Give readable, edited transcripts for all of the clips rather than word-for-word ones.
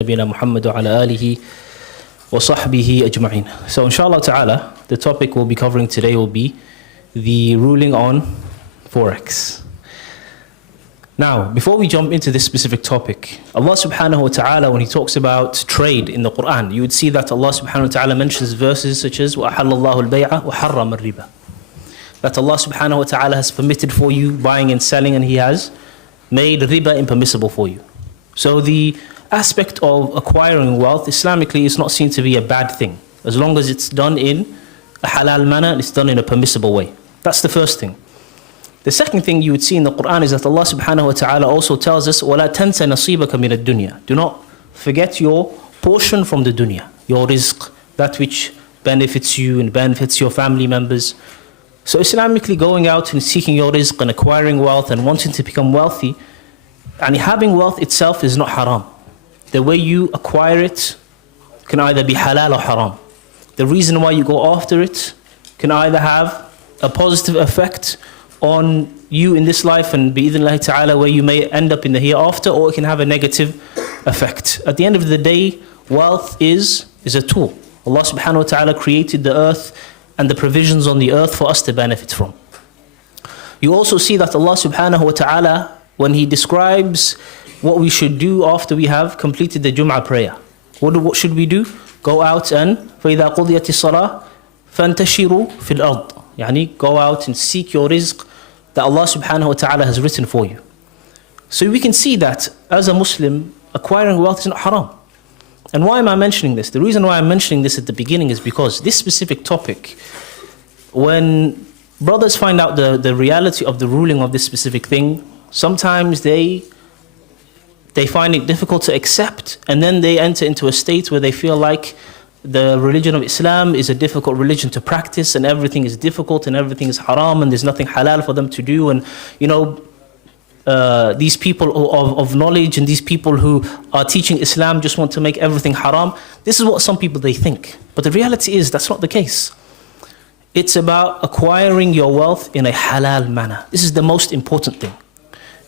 نبينا محمد وعلى آله وصحبه أجمعين. So inshallah ta'ala, the topic we'll be covering today will be the ruling on Forex. Now, before we jump into this specific topic, Allah subhanahu wa ta'ala, when He talks about trade in the Quran, you would see that Allah subhanahu wa ta'ala mentions verses such as وَأَحَلَّ اللَّهُ الْبَيْعَ وَحَرَّمَ الرِّبَى. That Allah subhanahu wa ta'ala has permitted for you buying and selling, and He has made riba impermissible for you. So the aspect of acquiring wealth, Islamically, is not seen to be a bad thing, as long as it's done in a halal manner and it's done in a permissible way. That's the first thing. The second thing you would see in the Quran is that Allah subhanahu wa ta'ala also tells us, وَلَا تَنْسَ نَصِيبَكَ مِنَ الدُّنْيا. Do not forget your portion from the dunya, your rizq, that which benefits you and benefits your family members. So Islamically, going out and seeking your rizq and acquiring wealth and wanting to become wealthy, and having wealth itself is not haram. The way you acquire it can either be halal or haram. The reason why you go after it can either have a positive effect on you in this life and bi'idhnillahi ta'ala where you may end up in the hereafter, or it can have a negative effect. At the end of the day, wealth is a tool. Allah subhanahu wa ta'ala created the earth and the provisions on the earth for us to benefit from. You also see that Allah subhanahu wa ta'ala, when He describes what we should do after we have completed the Jum'ah prayer, what should we do? Go out and فَإِذَا قُضِيَتِ الصَّلَاةِ فَانْتَشِرُوا فِي الْأَرْضِ. Yani go out and seek your rizq that Allah subhanahu wa ta'ala has written for you. So we can see that as a Muslim, acquiring wealth is not haram. And why am I mentioning this? The reason why I'm mentioning this at the beginning is because this specific topic, when brothers find out the reality of the ruling of this specific thing, sometimes they find it difficult to accept, and then they enter into a state where they feel like the religion of Islam is a difficult religion to practice, and everything is difficult and everything is haram and there's nothing halal for them to do. And these people of knowledge and these people who are teaching Islam just want to make everything haram. This is what some people they think, but the reality is that's not the case. It's about acquiring your wealth in a halal manner. This is the most important thing.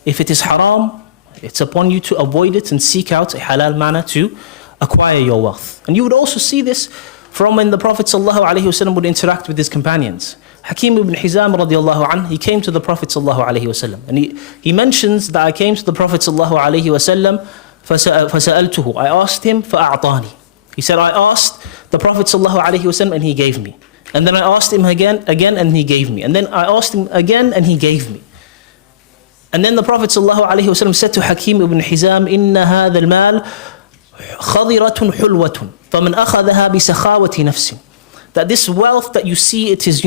If it is haram, it's upon you to avoid it and seek out a halal manner to acquire your wealth. And you would also see this from when the Prophet ﷺ would interact with his companions. Hakim ibn Hizam radiallahu anh, he came to the Prophet ﷺ, and he mentions that I came to the Prophet ﷺ فَسَأَلْتُهُ, I asked him فَأَعْطَانِ. He said, I asked the Prophet ﷺ and he gave me. And then I asked him again and he gave me. And then I asked him again and he gave me. And then the Prophet ﷺ said to Hakim ibn Hizam, إِنَّ هَذَا الْمَالِ خَضِرَةٌ حُلْوَةٌ فَمَنْ أَخَذَهَا بِسَخَاوَةِ نَفْسٍ. That this wealth that you see, it is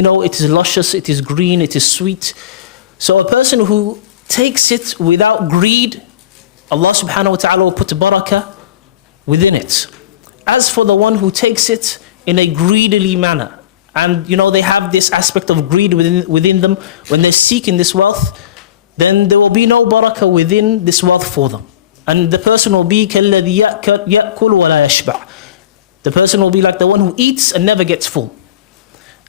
luscious, it is green, it is sweet. So a person who takes it without greed, Allah subhanahu wa ta'ala will put barakah within it. As for the one who takes it in a greedily manner, and they have this aspect of greed within them, when they're seeking this wealth, then there will be no barakah within this wealth for them. And the person will be كَالَّذِي يَأْكُلُ وَلَا يَشْبَعُ. The person will be like the one who eats and never gets full.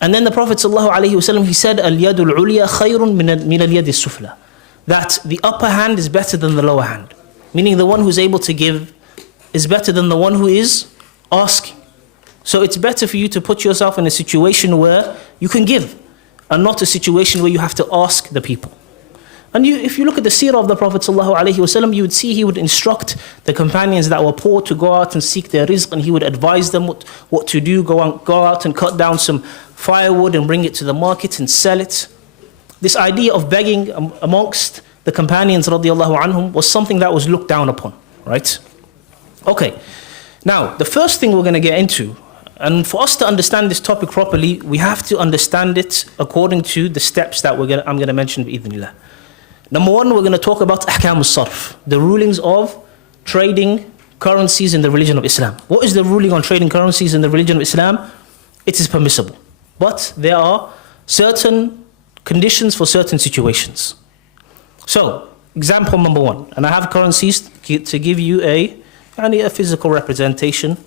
And then the Prophet ﷺ, he said, الْيَدُ الْعُلْيَا خَيْرٌ مِنَ الْيَدِ السُّفْلَى. That the upper hand is better than the lower hand. Meaning the one who's able to give is better than the one who is asking. So it's better for you to put yourself in a situation where you can give, and not a situation where you have to ask the people. And if you look at the seerah of the Prophet ﷺ, you would see he would instruct the companions that were poor to go out and seek their rizq, and he would advise them what to do, go out and cut down some firewood and bring it to the market and sell it. This idea of begging amongst the companions radiallahu anhum was something that was looked down upon, right? Okay, now the first thing we're going to get into, and for us to understand this topic properly, we have to understand it according to the steps that I'm going to mention bi'idhnillah. Number one, we're going to talk about ahkam al-sarf, the rulings of trading currencies in the religion of Islam. What is the ruling on trading currencies in the religion of Islam? It is permissible, but there are certain conditions for certain situations. So, example number one, and I have currencies to give you a physical representation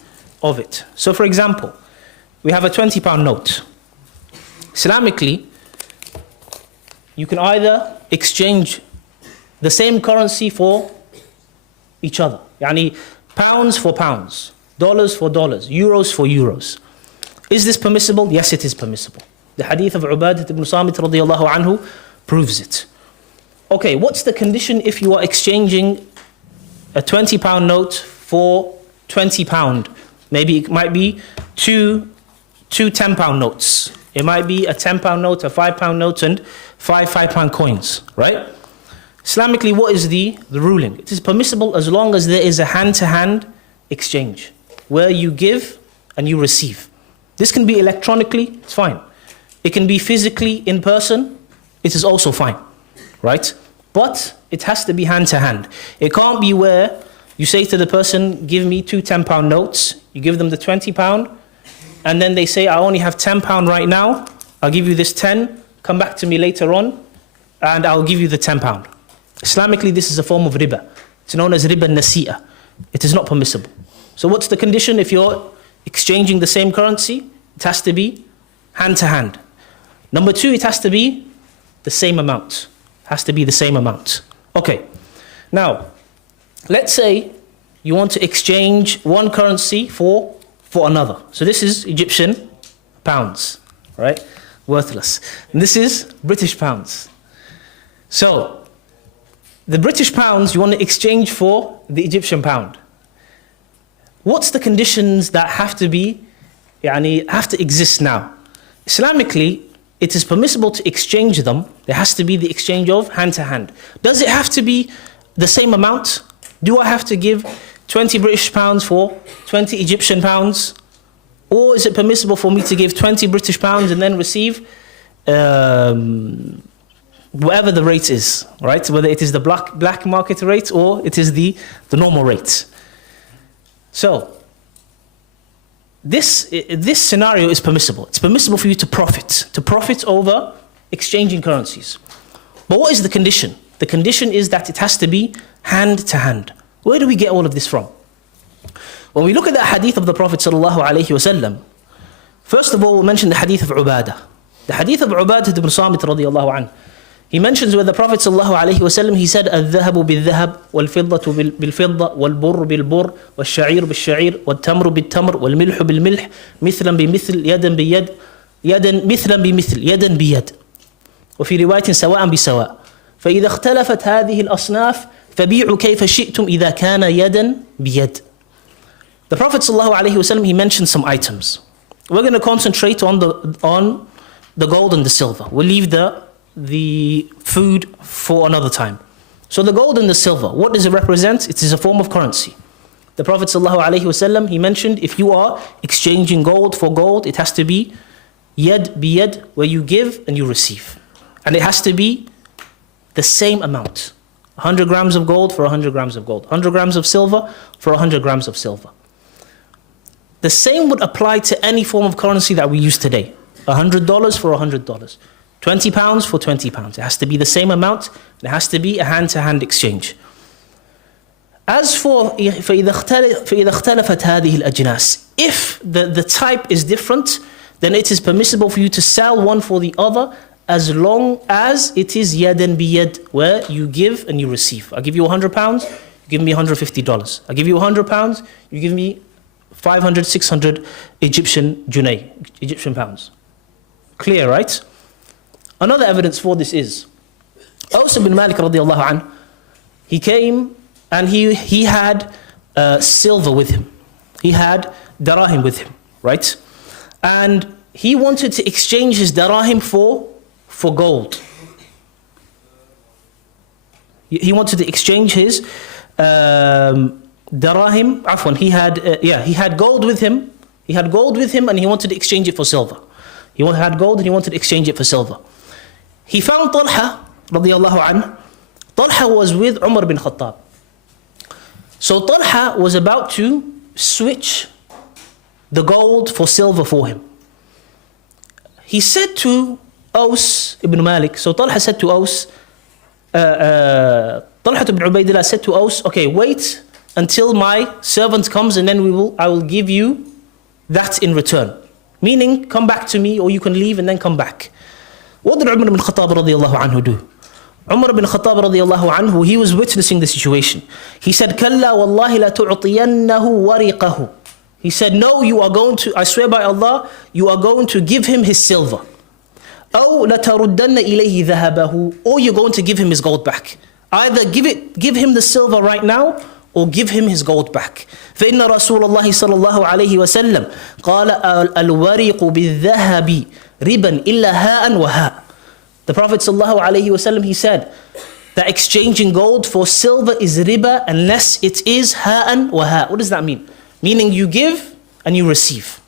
of it. So for example, we have a £20 note. Islamically, you can either exchange the same currency for each other. Yani Pounds for pounds, dollars for dollars, euros for euros. Is this permissible? Yes, it is permissible. The hadith of Ubadah ibn Samit radiyallahu anhu proves it. Okay, what's the condition if you are exchanging a £20 note for £20? Maybe it might be two £10 notes. It might be a £10 note, a £5 note, and five £5 coins, right? Islamically, what is the ruling? It is permissible as long as there is a hand-to-hand exchange, where you give and you receive. This can be electronically, it's fine. It can be physically in person, it is also fine, right? But it has to be hand-to-hand. It can't be where you say to the person, give me two £10 notes, you give them the £20, and then they say, I only have £10 right now, I'll give you this 10, come back to me later on, and I'll give you the £10. Islamically, this is a form of riba. It's known as riba nasi'ah. It is not permissible. So what's the condition if you're exchanging the same currency? It has to be hand-to-hand. Number two, it has to be the same amount. It has to be the same amount. Okay. Now, let's say you want to exchange one currency for another. So this is Egyptian pounds, right? Worthless. And this is British pounds. So, the British pounds you want to exchange for the Egyptian pound. What's the conditions that have to exist now? Islamically, it is permissible to exchange them. There has to be the exchange of hand to hand. Does it have to be the same amount? Do I have to give 20 British pounds for 20 Egyptian pounds? Or is it permissible for me to give 20 British pounds and then receive whatever the rate is, right? Whether it is the black market rate or it is the normal rate. So, this scenario is permissible. It's permissible for you to profit over exchanging currencies. But what is the condition? The condition is that it has to be hand to hand. Where do we get all of this from? When we look at the hadith of the Prophet ﷺ, first of all, we'll mention the hadith of Ubadah. The hadith of Ubadah ibn Samit radiyallahu anhu. He mentions where the Prophet ﷺ, he said, الذهب بالذهب والفضة بالفضة والبر بالبر والشعير بالشعير والتمر بالتمر والملح بالملح مثلا بمثل يدا بيد يدا مثلا بمثل يدا بيد وفي رواية سواء بسواء فإذا اختلفت هذه الأصناف فبيعوا كيف شئتم إذا كان يدا بيد. The Prophet ﷺ, he mentioned some items. We're going to concentrate on the gold and the silver. We'll leave the food for another time. So the gold and the silver, what does it represent? It is a form of currency. The Prophet ﷺ, he mentioned if you are exchanging gold for gold, it has to be yad biyad, where you give and you receive. And it has to be the same amount. 100 grams of gold for 100 grams of gold. 100 grams of silver for 100 grams of silver. The same would apply to any form of currency that we use today. $100 for $100. 20 pounds for 20 pounds. It has to be the same amount. It has to be a hand-to-hand exchange. As for فإذا اختلفت هذه الأجناس, if the type is different, then it is permissible for you to sell one for the other as long as it is yadan biyad, where you give and you receive. I give you £100, you give me $150. I give you £100, you give me 500, 600 Egyptian pounds. Clear, right? Another evidence for this is Aus ibn Malik radiyallahu anhu. He came and he had silver with him. He had darahim with him, right? And he wanted to exchange his darahim for gold. He wanted to exchange his darahim. Afwan, he had gold with him. He had gold with him and he wanted to exchange it for silver. He had gold and he wanted to exchange it for silver. He found Talha radiyallahu anhu. Talha was with Umar bin Khattab. So Talha was about to switch the gold for silver for him. He said to Aus ibn Malik, so Talha said to Aus, Talha ibn Ubaidillah said to Aus, okay, wait until my servant comes and then I will give you that in return. Meaning, come back to me or you can leave and then come back. What did Umar ibn Khattab radiyallahu anhu do? Umar ibn Khattab radiallahu anhu, he was witnessing the situation. He said, "Kalla wallahi la tu'tiyannahu wariqahu." He said, "No, you are going to, I swear by Allah, you are going to give him his silver. أو لتردن إليه ذهبه, or you're going to give him his gold back. Either give him the silver right now, or give him his gold back. فإن رسول الله صلى الله عليه وسلم قال الوريق بالذهب ربا إلا هاء وهاء." The Prophet صلى الله عليه وسلم, he said that exchanging gold for silver is riba unless it is ha'an wa ha. What does that mean? Meaning you give and you receive.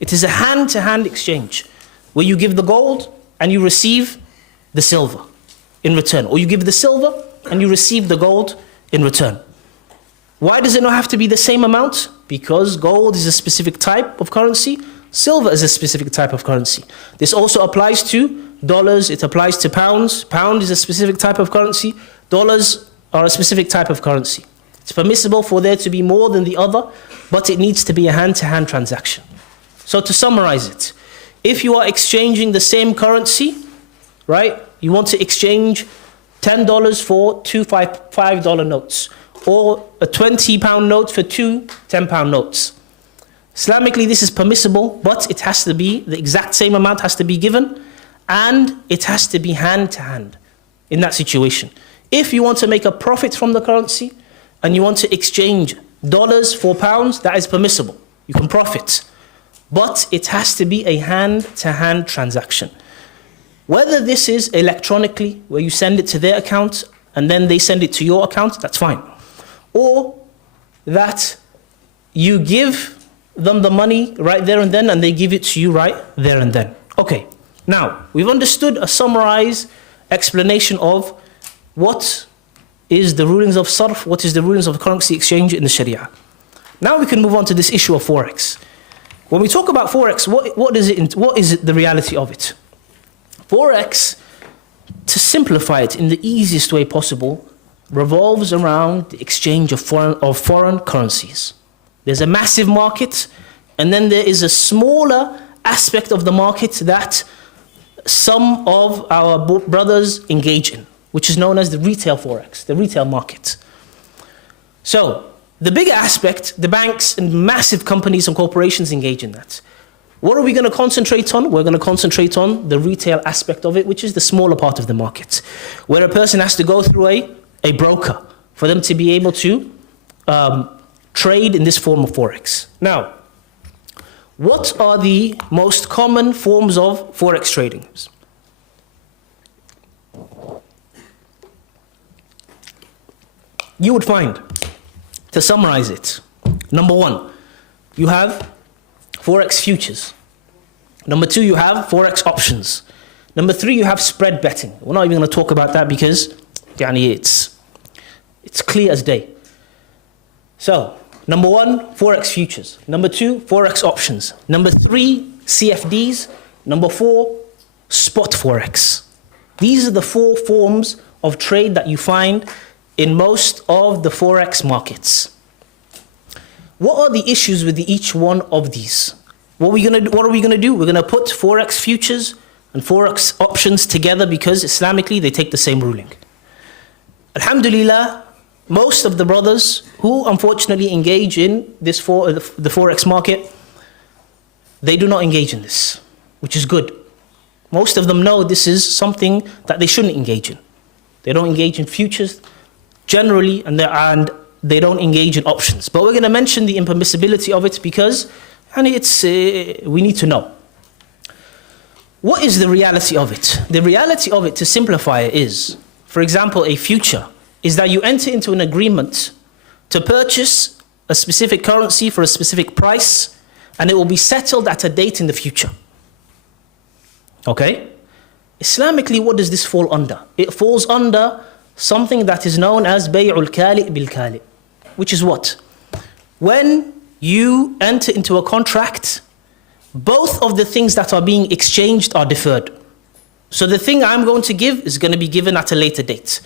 It is a hand-to-hand exchange where you give the gold and you receive the silver in return, or you give the silver and you receive the gold in return. Why does it not have to be the same amount? Because gold is a specific type of currency, silver is a specific type of currency. This also applies to dollars, it applies to pounds. Pound is a specific type of currency, dollars are a specific type of currency. It's permissible for there to be more than the other, but it needs to be a hand-to-hand transaction. So to summarize it, if you are exchanging the same currency, right, you want to exchange $10 for two $5 notes, or a £20 note for two £10 notes. Islamically, this is permissible, but it has to be, the exact same amount has to be given, and it has to be hand to hand in that situation. If you want to make a profit from the currency, and you want to exchange dollars for pounds, that is permissible. You can profit. But it has to be a hand-to-hand transaction. Whether this is electronically, where you send it to their account and then they send it to your account, that's fine. Or that you give them the money right there and then and they give it to you right there and then. Okay, now we've understood a summarized explanation of what is the rulings of sarf, what is the rulings of currency exchange in the Sharia. Now we can move on to this issue of Forex. When we talk about Forex, what is it, the reality of it? Forex, to simplify it in the easiest way possible, revolves around the exchange of foreign currencies. There's a massive market, and then there is a smaller aspect of the market that some of our brothers engage in, which is known as the retail Forex, the retail market. So, the bigger aspect, the banks and massive companies and corporations engage in that. What are we going to concentrate on? We're going to concentrate on the retail aspect of it, which is the smaller part of the market, where a person has to go through a broker for them to be able to trade in this form of Forex. Now, what are the most common forms of Forex trading? You would find, to summarize it, number one, you have Forex futures. Number two, you have Forex options. Number three, you have spread betting. We're not even going to talk about that because it's clear as day. So, number one, Forex futures. Number two, Forex options. Number three, CFDs. Number four, spot Forex. These are the four forms of trade that you find in most of the Forex markets. What are the issues with each one of these? What are we going to do? We're going to put Forex futures and Forex options together because Islamically they take the same ruling. Alhamdulillah, most of the brothers who unfortunately engage in this the Forex market, they do not engage in this, which is good. Most of them know this is something that they shouldn't engage in. They don't engage in futures generally, and they don't engage in options. But we're going to mention the impermissibility of it because we need to know. What is the reality of it? The reality of it, to simplify it, is, for example, a future is that you enter into an agreement to purchase a specific currency for a specific price, and it will be settled at a date in the future. Okay? Islamically, what does this fall under? It falls under something that is known as bay'ul kali' bil kali', which is what? When you enter into a contract, both of the things that are being exchanged are deferred. So the thing I'm going to give is going to be given at a later date.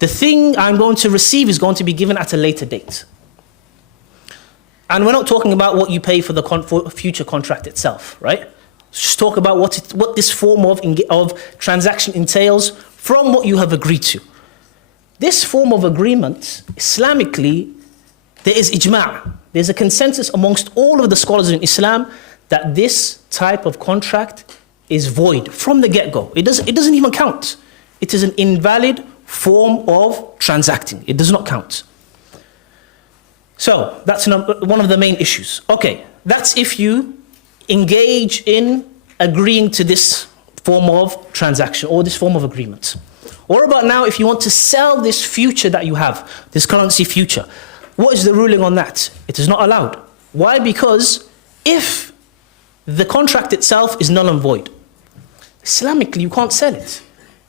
The thing I'm going to receive is going to be given at a later date. And we're not talking about what you pay for the future contract itself, right? Let's just talk about what this form of transaction entails from what you have agreed to. This form of agreement, Islamically, there is ijma'. There's a consensus amongst all of the scholars in Islam that this type of contract is void from the get-go. It doesn't even count. It is an invalid form of transacting. It does not count. So that's one of the main issues. Okay, that's if you engage in agreeing to this form of transaction or this form of agreement. What about now if you want to sell this future that you have, this currency future? What is the ruling on that? It is not allowed. Why? Because if the contract itself is null and void, Islamically you can't sell it.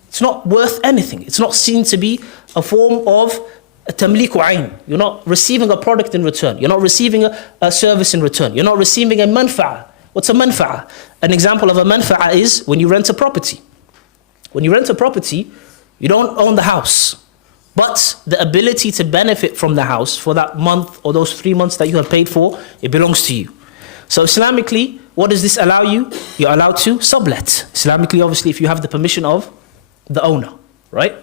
It's not worth anything. It's not seen to be a form of tamliku ayn. You're not receiving a product in return. You're not receiving a service in return. You're not receiving a manfa'a. What's a manfa'a? An example of a manfa'a is when you rent a property. When you rent a property, you don't own the house, but the ability to benefit from the house for that month or those 3 months that you have paid for, it belongs to you. So Islamically, what does this allow you? You're allowed to sublet. Islamically, obviously, if you have the permission of the owner, right?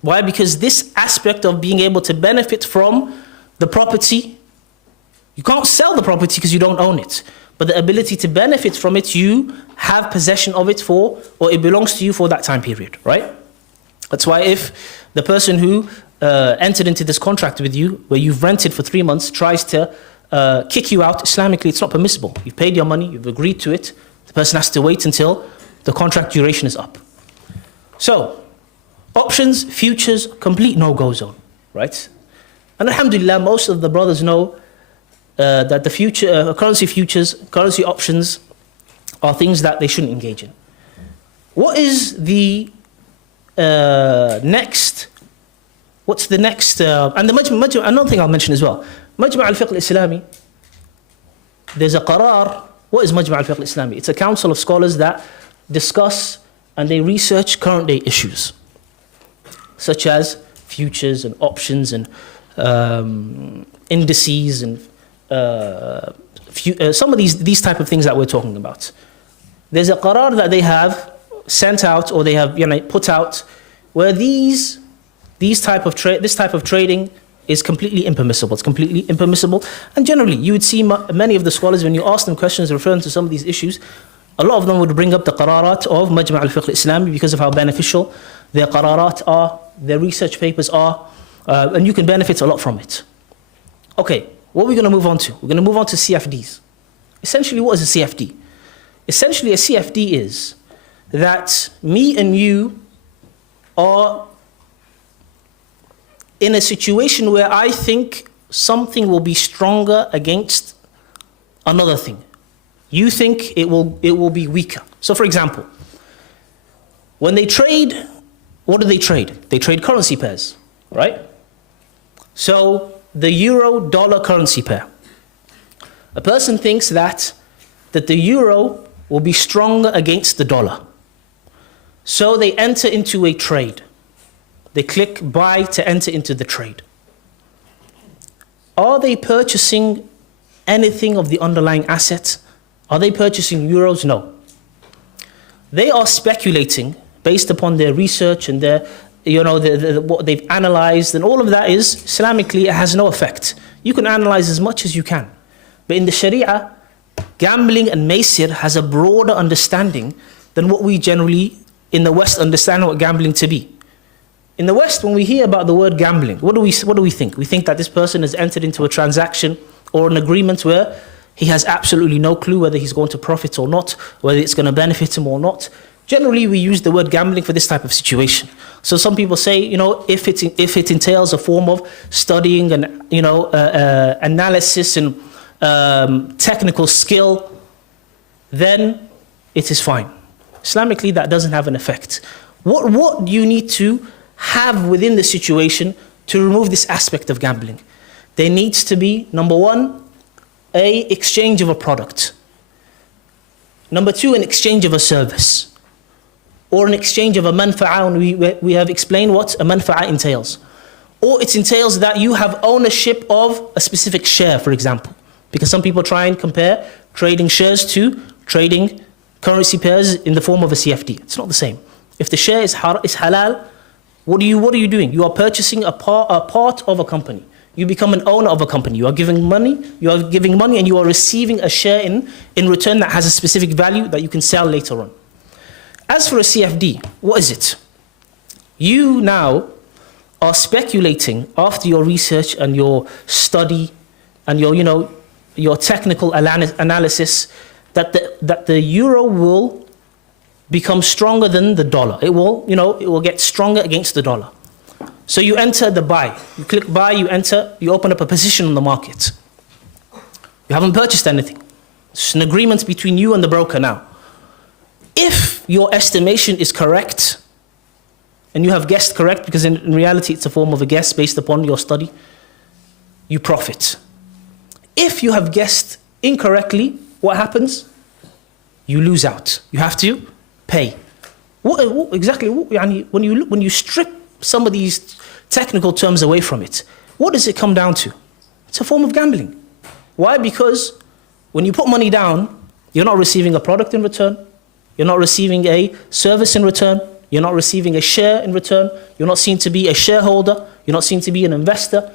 Why? Because this aspect of being able to benefit from the property, you can't sell the property because you don't own it. But the ability to benefit from it, you have possession of it for, or it belongs to you for that time period, right? That's why if the person who entered into this contract with you, where you've rented for 3 months, tries to kick you out, Islamically, it's not permissible. You've paid your money, you've agreed to it. The person has to wait until the contract duration is up. So, options, futures, complete no-go zone, right? And alhamdulillah, most of the brothers know that the future, currency futures, currency options are things that they shouldn't engage in. What is the next? What's the next? And the Majma', another thing I'll mention as well. Majma' al-Fiqh al-Islami, there's a qarar. What is Majma' al-Fiqh al-Islami? It's a council of scholars that discuss and they research current day issues, such as futures and options and indices and some of these type of things that we're talking about. There's a qarar that they have sent out, or they have put out, where this type of trading is completely impermissible. It's completely impermissible. And generally, you would see many of the scholars, when you ask them questions referring to some of these issues, a lot of them would bring up the qararat of Majma' al-Fiqh al-Islami because of how beneficial their qararat are, their research papers are, and you can benefit a lot from it. Okay, what are we going to move on to? We're going to move on to CFDs. Essentially, what is a CFD? Essentially, a CFD is that me and you are in a situation where I think something will be stronger against another thing. You think it will be weaker. So for example, when they trade, what do they trade? They trade currency pairs, right? So the euro-dollar currency pair. A person thinks that the euro will be stronger against the dollar. So they enter into a trade. They click buy to enter into the trade. Are they purchasing anything of the underlying asset? Are they purchasing euros? No. They are speculating based upon their research and their, what they've analyzed, and all of that is, Islamically, it has no effect. You can analyze as much as you can. But in the Sharia, gambling and maisir has a broader understanding than what we generally in the West understand what gambling to be. In the West, when we hear about the word gambling, what do we think? We think that this person has entered into a transaction or an agreement where he has absolutely no clue whether he's going to profit or not, whether it's going to benefit him or not. Generally, we use the word gambling for this type of situation. So some people say, if it entails a form of studying and analysis and technical skill, then it is fine. Islamically, that doesn't have an effect. What do you need to have within the situation to remove this aspect of gambling? There needs to be, number one, an exchange of a product. Number two, an exchange of a service. Or an exchange of a manfa'a, and we have explained what a manfa'a entails. Or it entails that you have ownership of a specific share, for example. Because some people try and compare trading shares to trading currency pairs in the form of a CFD. It's not the same. If the share is halal, What are you doing? You are purchasing a part of a company. You become an owner of a company. You are giving money, and you are receiving a share in return that has a specific value that you can sell later on. As for a CFD, what is it? You now are speculating after your research and your study and your technical analysis that the euro will become stronger than the dollar. It will get stronger against the dollar. So you enter the buy. You click buy, you enter, you open up a position on the market. You haven't purchased anything. It's an agreement between you and the broker now. If your estimation is correct, and you have guessed correct, because in reality it's a form of a guess based upon your study, you profit. If you have guessed incorrectly, what happens? You lose out. You have to pay. When you strip some of these technical terms away from it, what does it come down to? It's a form of gambling. Why? Because when you put money down, you're not receiving a product in return, you're not receiving a service in return, you're not receiving a share in return, you're not seen to be a shareholder, you're not seen to be an investor.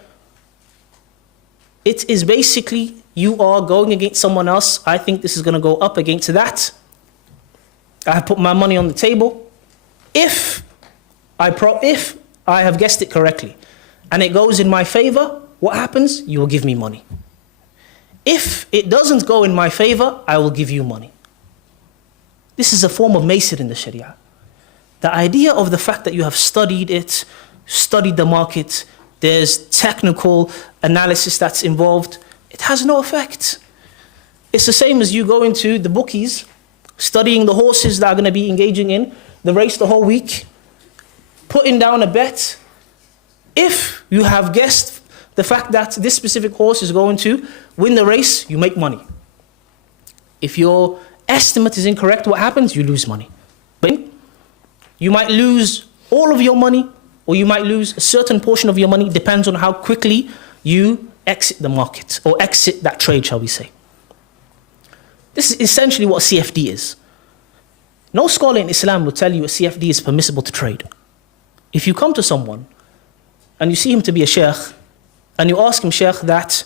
It is basically you are going against someone else. I think this is going to go up against that. I have put my money on the table. If I have guessed it correctly and it goes in my favor, what happens? You will give me money. If it doesn't go in my favor, I will give you money. This is a form of maisir in the Sharia. The idea of the fact that you have studied it, studied the market, there's technical analysis that's involved, it has no effect. It's the same as you go into the bookies, studying the horses that are going to be engaging in the race the whole week, putting down a bet. If you have guessed the fact that this specific horse is going to win the race, you make money. If your estimate is incorrect, what happens? You lose money. But you might lose all of your money, or you might lose a certain portion of your money, depends on how quickly you exit the market, or exit that trade, shall we say. This is essentially what CFD is. No scholar in Islam will tell you a CFD is permissible to trade. If you come to someone and you see him to be a sheikh, and you ask him, sheikh, that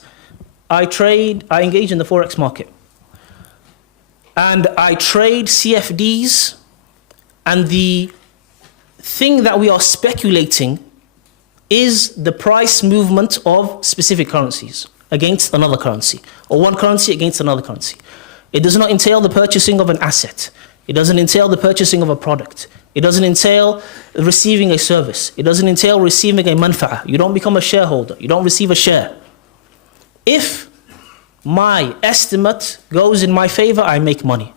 I engage in the Forex market, and I trade CFDs, and the thing that we are speculating is the price movement of specific currencies against another currency, or one currency against another currency. It does not entail the purchasing of an asset. It doesn't entail the purchasing of a product. It doesn't entail receiving a service. It doesn't entail receiving a manfa'ah. You don't become a shareholder. You don't receive a share. If my estimate goes in my favor, I make money.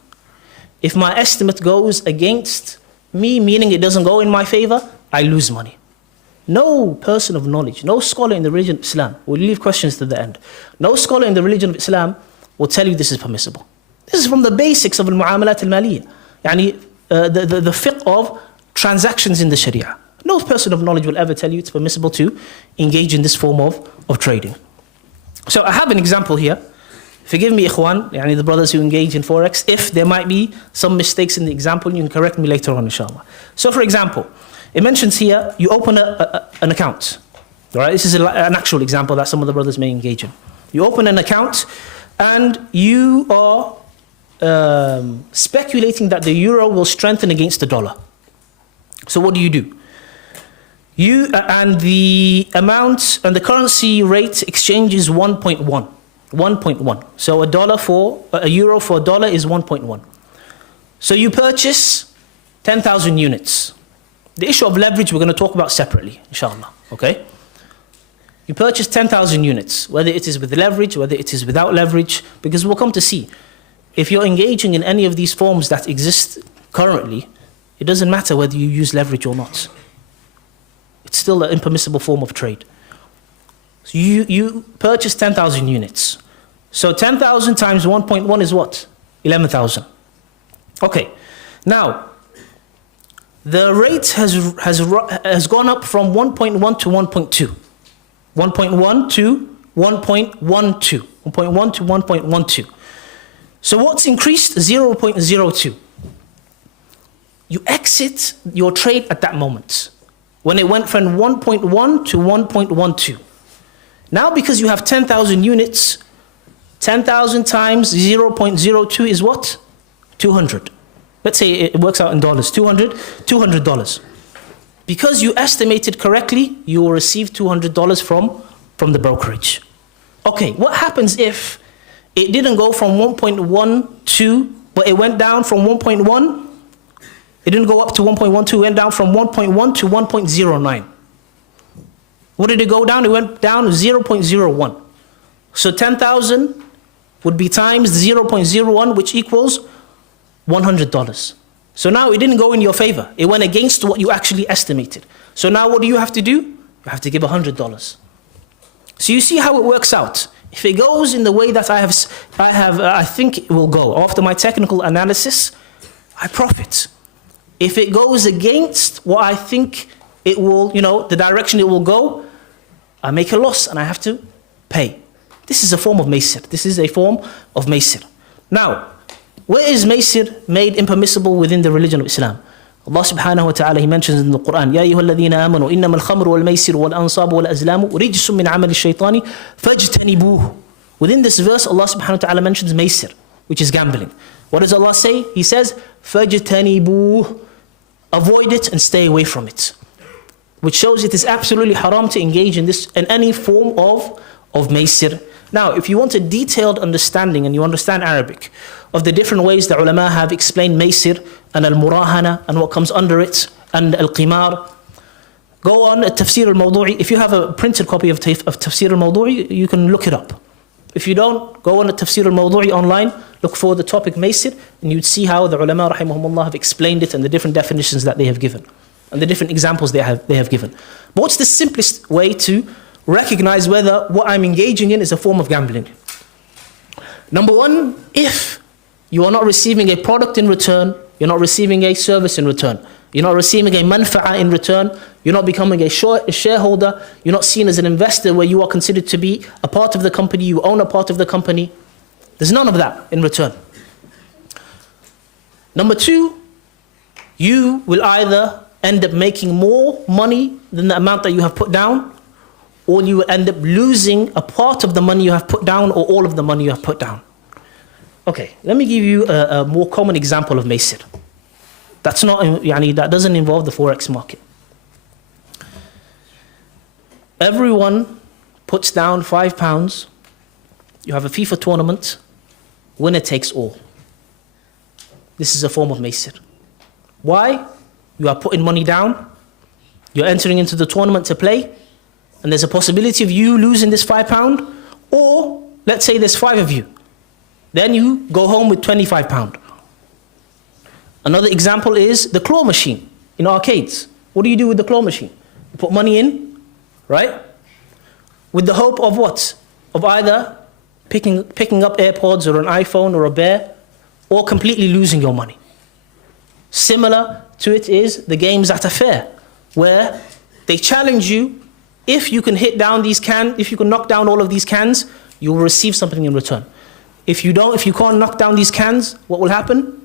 If my estimate goes against me, meaning it doesn't go in my favor, I lose money. No person of knowledge, no scholar in the religion of Islam, we'll leave questions to the end. No scholar in the religion of Islam will tell you this is permissible. This is from the basics of al-mu'amalat al-maliyya. The fiqh of transactions in the Sharia. No person of knowledge will ever tell you it's permissible to engage in this form of trading. So I have an example here. Forgive me, ikhwan, the brothers who engage in Forex, if there might be some mistakes in the example, you can correct me later on, inshallah. So for example, it mentions here, you open an account. All right, this is an actual example that some of the brothers may engage in. You open an account and you are speculating that the euro will strengthen against the dollar. So what do? And the amount and the currency rate exchange is 1.1. 1.1. So a euro for a dollar is 1.1. So you purchase 10,000 units. The issue of leverage we're going to talk about separately, inshallah. Okay? You purchase 10,000 units, whether it is with leverage, whether it is without leverage, because we'll come to see. If you're engaging in any of these forms that exist currently, it doesn't matter whether you use leverage or not. It's still an impermissible form of trade. So you purchase 10,000 units. So 10,000 times 1.1 is what? 11,000. Okay. Now, the rate has gone up from 1.1 to 1.2. 1.1 to 1.12. 1.1 to 1.12. So what's increased? 0.02. You exit your trade at that moment. when it went from 1.1 to 1.12. Now because you have 10,000 units, 10,000 times 0.02 is what? 200. Let's say it works out in dollars, $200. Because you estimated correctly, you will receive $200 from the brokerage. Okay, what happens if it didn't go from 1.12, but it went down from 1.1? It didn't go up to 1.12, it went down from 1.1 to 1.09. What did it go down? It went down 0.01. So 10,000 would be times 0.01, which equals $100. So now it didn't go in your favor. It went against what you actually estimated. So now what do you have to do? You have to give $100. So you see how it works out. If it goes in the way that I think it will go, after my technical analysis, I profit. If it goes against what I think it will, the direction it will go, I make a loss and I have to pay. This is a form of maysir. This is a form of maysir. Now, where is maysir made impermissible within the religion of Islam? Allah subhanahu wa ta'ala, He mentions in the Quran, يَا أَيُّهَا الَّذِينَ آمَنُوا إِنَّمَا الْخَمْرُ وَالْمَيْسِرُ وَالْأَنصَابُ وَالْأَزْلَامُ رِجْسٌ مِّنْ عَمَلِ الشَّيْطَانِ فَاجْتَنِبُوهُ. Within this verse, Allah subhanahu wa ta'ala mentions maysir, which is gambling. What does Allah say? He says, فَاجْتَنِبُوهُ. Avoid it and stay away from it. Which shows it is absolutely haram to engage in any form of maysir. Now, if you want a detailed understanding and you understand Arabic of the different ways the ulama have explained maysir and al-murahana and what comes under it and al-qimar, go on at Tafsir al-Mawdu'i. If you have a printed copy of Tafsir al-Mawdu'i, you can look it up. If you don't, go on at Tafsir al-Mawdu'i online, look for the topic maysir, and you'd see how the ulama rahimahumullah have explained it and the different definitions that they have given and the different examples they have given. But what's the simplest way to recognize whether what I'm engaging in is a form of gambling? Number one, if you are not receiving a product in return, you're not receiving a service in return, you're not receiving a manfa'a in return, you're not becoming a shareholder, you're not seen as an investor where you are considered to be a part of the company, you own a part of the company, there's none of that in return. Number two, you will either end up making more money than the amount that you have put down, or you will end up losing a part of the money you have put down or all of the money you have put down. Okay, let me give you a more common example of maysir. That doesn't involve the Forex market. Everyone puts down £5. You have a FIFA tournament, winner takes all. This is a form of maysir. Why? You are putting money down, you're entering into the tournament to play, and there's a possibility of you losing this £5, or let's say there's 5 of you. Then you go home with £25. Another example is the claw machine in arcades. What do you do with the claw machine? You put money in, right? With the hope of what? Of either picking up AirPods or an iPhone or a bear, or completely losing your money. Similar to it is the games at a fair, where they challenge you. If you can hit down these cans, if you can knock down all of these cans, you will receive something in return. If you can't knock down these cans, what will happen?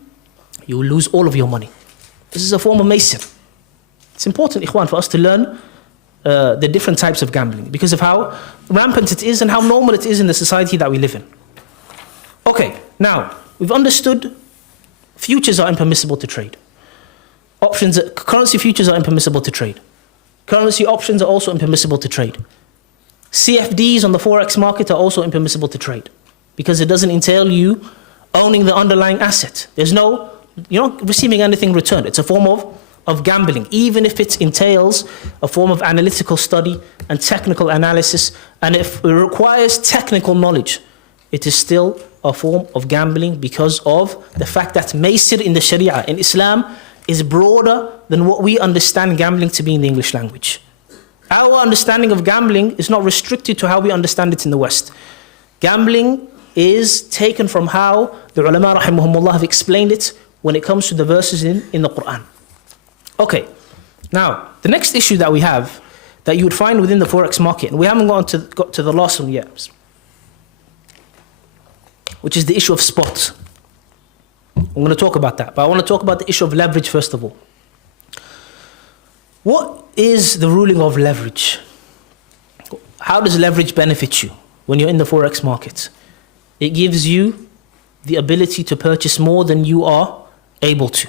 You will lose all of your money. This is a form of maysir. It's important, ikhwan, for us to learn the different types of gambling because of how rampant it is and how normal it is in the society that we live in. Okay, now, we've understood futures are impermissible to trade. Currency futures are impermissible to trade. Currency options are also impermissible to trade. CFDs on the Forex market are also impermissible to trade because it doesn't entail you owning the underlying asset. You're not receiving anything returned. It's a form of gambling, even if it entails a form of analytical study and technical analysis, and if it requires technical knowledge, it is still a form of gambling because of the fact that maysir in the Sharia, in Islam, is broader than what we understand gambling to be in the English language. Our understanding of gambling is not restricted to how we understand it in the West. Gambling is taken from how the ulama rahimahumullah have explained it when it comes to the verses in the Quran. Okay, now the next issue that we have that you would find within the Forex market, and we haven't got to the last one yet, which is the issue of spot. I'm going to talk about that, but I want to talk about the issue of leverage first of all. What is the ruling of leverage? How does leverage benefit you when you're in the Forex market? It gives you the ability to purchase more than you are able to.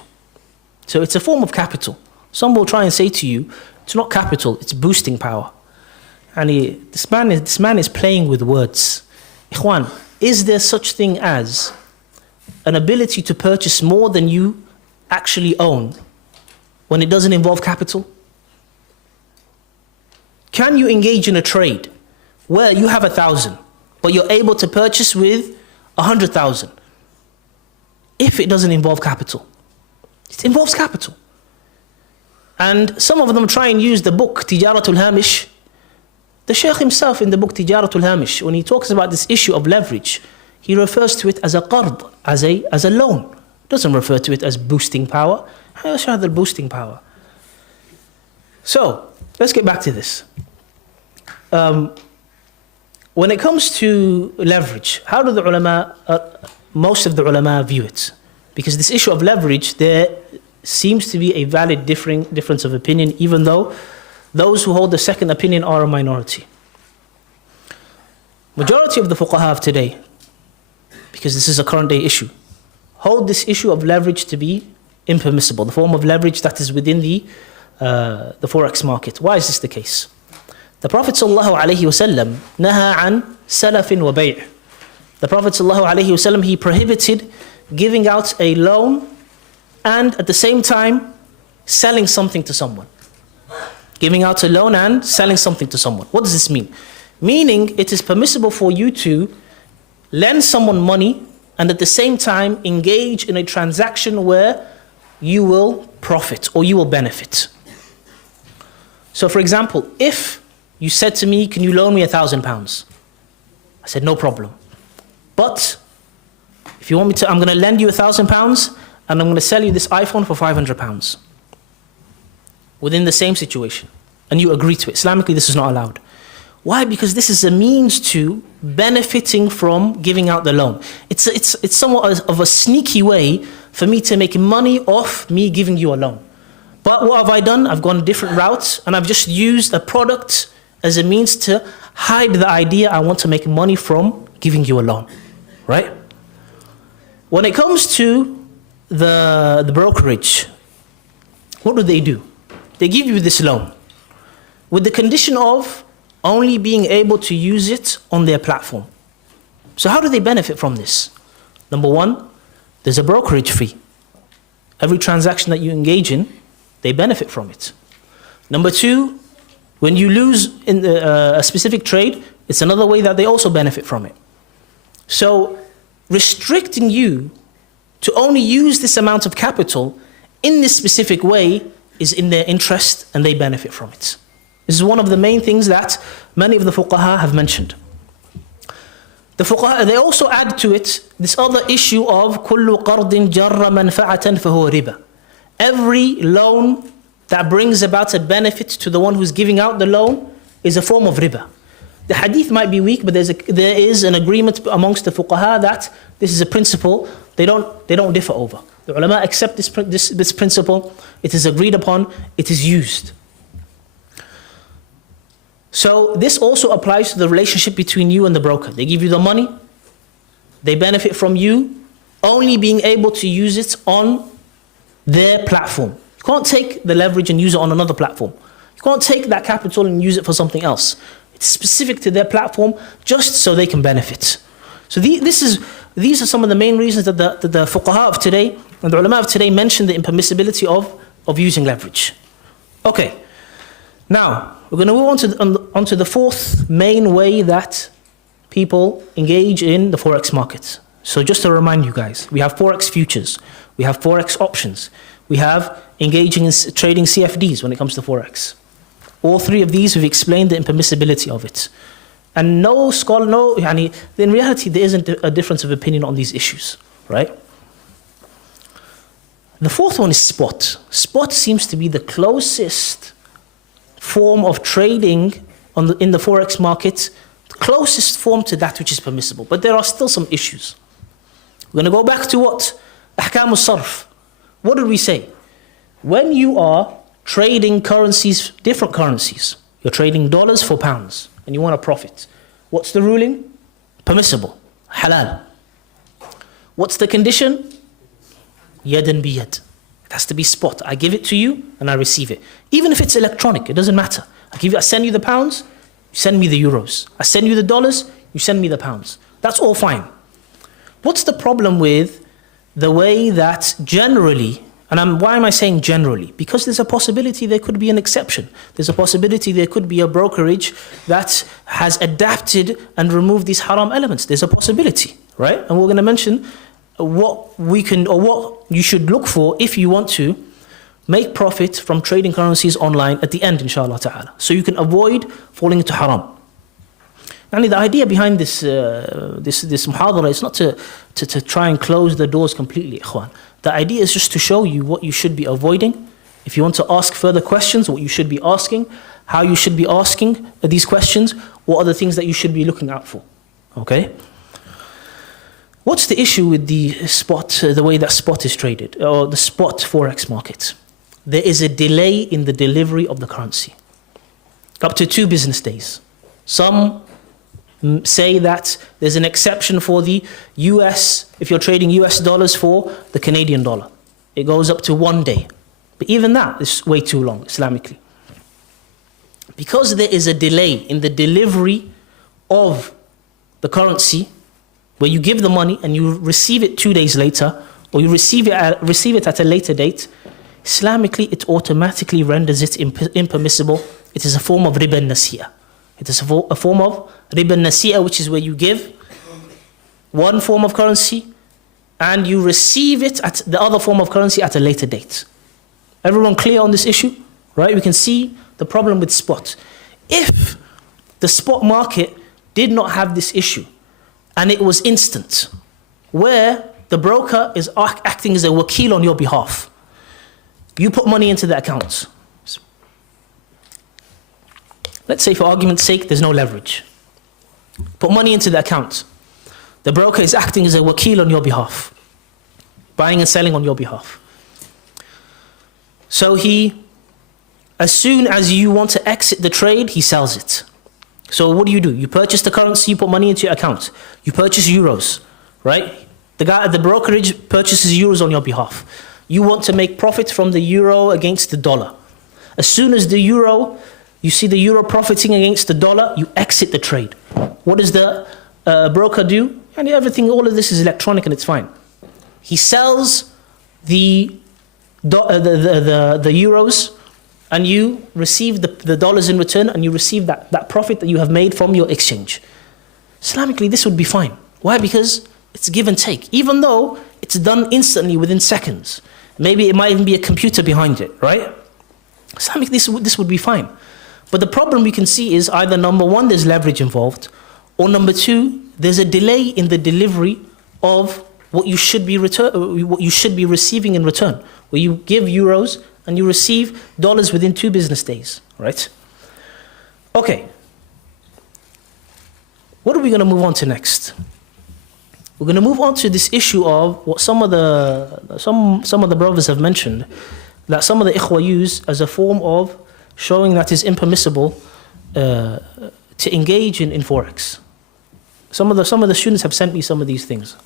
So it's a form of capital. Some will try and say to you, it's not capital, it's boosting power. And this man is playing with words. Ikhwan, is there such thing as an ability to purchase more than you actually own when it doesn't involve capital? Can you engage in a trade where you have 1,000, but you're able to purchase with 100,000 if it doesn't involve capital? It involves capital. And some of them try and use the book Tijaratul Hamish. The Shaykh himself in the book Tijaratul Hamish, when he talks about this issue of leverage, he refers to it as a qard, as a loan. Doesn't refer to it as boosting power. The boosting power. So let's get back to this. When it comes to leverage, how do the ulama, most of the ulama view it? Because this issue of leverage, there seems to be a valid difference of opinion, even though those who hold the second opinion are a minority. Majority of the fuqaha of today, because this is a current day issue, hold this issue of leverage to be impermissible, the form of leverage that is within the Forex market. Why is this the case? The Prophet ﷺ naha an salafin wa bay'. The Prophet ﷺ, he prohibited giving out a loan and at the same time selling something to someone. Giving out a loan and selling something to someone. What does this mean? Meaning it is permissible for you to lend someone money and at the same time engage in a transaction where you will profit or you will benefit. So for example, if you said to me, can you loan me £1,000? I said, no problem. But if you want me to, I'm going to lend you £1,000 and I'm going to sell you this iPhone for £500 within the same situation. And you agree to it. Islamically, this is not allowed. Why? Because this is a means to benefiting from giving out the loan. It's somewhat of a sneaky way for me to make money off me giving you a loan. But what have I done? I've gone a different route and I've just used a product as a means to hide the idea I want to make money from giving you a loan, right? When it comes to the brokerage, what do? They give you this loan with the condition of only being able to use it on their platform. So how do they benefit from this? Number one, there's a brokerage fee. Every transaction that you engage in, they benefit from it. Number two, when you lose in a specific trade, it's another way that they also benefit from it. So restricting you to only use this amount of capital in this specific way is in their interest and they benefit from it. This is one of the main things that many of the fuqaha have mentioned. The fuqaha, they also add to it this other issue of كُلُّ قَرْضٍ جَرَّ مَنْفَعَةً فَهُوَ رِبَى. Every loan that brings about a benefit to the one who's giving out the loan is a form of riba. The hadith might be weak, but there is an agreement amongst the fuqaha that this is a principle they don't differ over. The ulama accept this principle, it is agreed upon, it is used. So this also applies to the relationship between you and the broker. They give you the money, they benefit from you only being able to use it on their platform. You can't take the leverage and use it on another platform. You can't take that capital and use it for something else. It's specific to their platform just so they can benefit. So these are some of the main reasons that the fuqaha of today and the ulama of today mention the impermissibility of using leverage. Okay, now we're going to move on to the fourth main way that people engage in the Forex market. So just to remind you guys, we have Forex futures, we have Forex options, we have engaging in trading CFDs when it comes to Forex. All three of these, we've explained the impermissibility of it. And no scholar, in reality, there isn't a difference of opinion on these issues, right? The fourth one is spot. Spot seems to be the closest form of trading in the Forex market, the closest form to that which is permissible. But there are still some issues. We're going to go back to what? Ahkam al-sarf. What did we say? When you are trading currencies, different currencies. You're trading dollars for pounds and you want a profit. What's the ruling? Permissible, halal. What's the condition? Yadan biyad. It has to be spot. I give it to you and I receive it. Even if it's electronic, it doesn't matter. I send you the pounds, you send me the euros. I send you the dollars, you send me the pounds. That's all fine. What's the problem with the way that generally, and why am I saying generally? Because there's a possibility there could be an exception. There's a possibility there could be a brokerage that has adapted and removed these haram elements. There's a possibility, right? And we're going to mention what we can, or what you should look for if you want to make profit from trading currencies online at the end, inshallah ta'ala. So you can avoid falling into haram. And the idea behind this muhadara is not to try and close the doors completely, ikhwan. The idea is just to show you what you should be avoiding. If you want to ask further questions, what you should be asking, how you should be asking these questions, what are the things that you should be looking out for. Okay? What's the issue with the spot, the way that spot is traded, or the spot Forex market? There is a delay in the delivery of the currency, up to 2 business days. Some say that there's an exception for the US, if you're trading US dollars for the Canadian dollar. It goes up to 1 day. But even that is way too long, Islamically. Because there is a delay in the delivery of the currency, where you give the money and you receive it 2 days later, or you receive it at a later date, Islamically it automatically renders it impermissible. It is a form of riba nasi'ah. It is a form of riba nasi'ah, which is where you give one form of currency and you receive it at the other form of currency at a later date. Everyone clear on this issue? Right? We can see the problem with spot. If the spot market did not have this issue, and it was instant, where the broker is acting as a wakil on your behalf. You put money into the account. Let's say for argument's sake, there's no leverage. Put money into the account. The broker is acting as a wakil on your behalf, buying and selling on your behalf. So as soon as you want to exit the trade, he sells it. So what do? You purchase the currency, you put money into your account. You purchase euros, right? The guy at the brokerage purchases euros on your behalf. You want to make profit from the euro against the dollar. As soon as you see the euro profiting against the dollar, you exit the trade. What does the broker do? And all of this is electronic and it's fine. He sells the euros, and you receive the dollars in return, and you receive that profit that you have made from your exchange. Islamically, this would be fine. Why? Because it's give and take. Even though it's done instantly within seconds. Maybe it might even be a computer behind it, right? Islamically, this would be fine. But the problem we can see is either number one, there's leverage involved, or number two, there's a delay in the delivery of what you should be receiving in return. Where you give euros and you receive dollars within 2 business days, right? Okay. What are we going to move on to next? We're going to move on to this issue of what some of the brothers have mentioned, that some of the ikhwa use as a form of showing that it's impermissible to engage in Forex. Some of the students have sent me some of these things.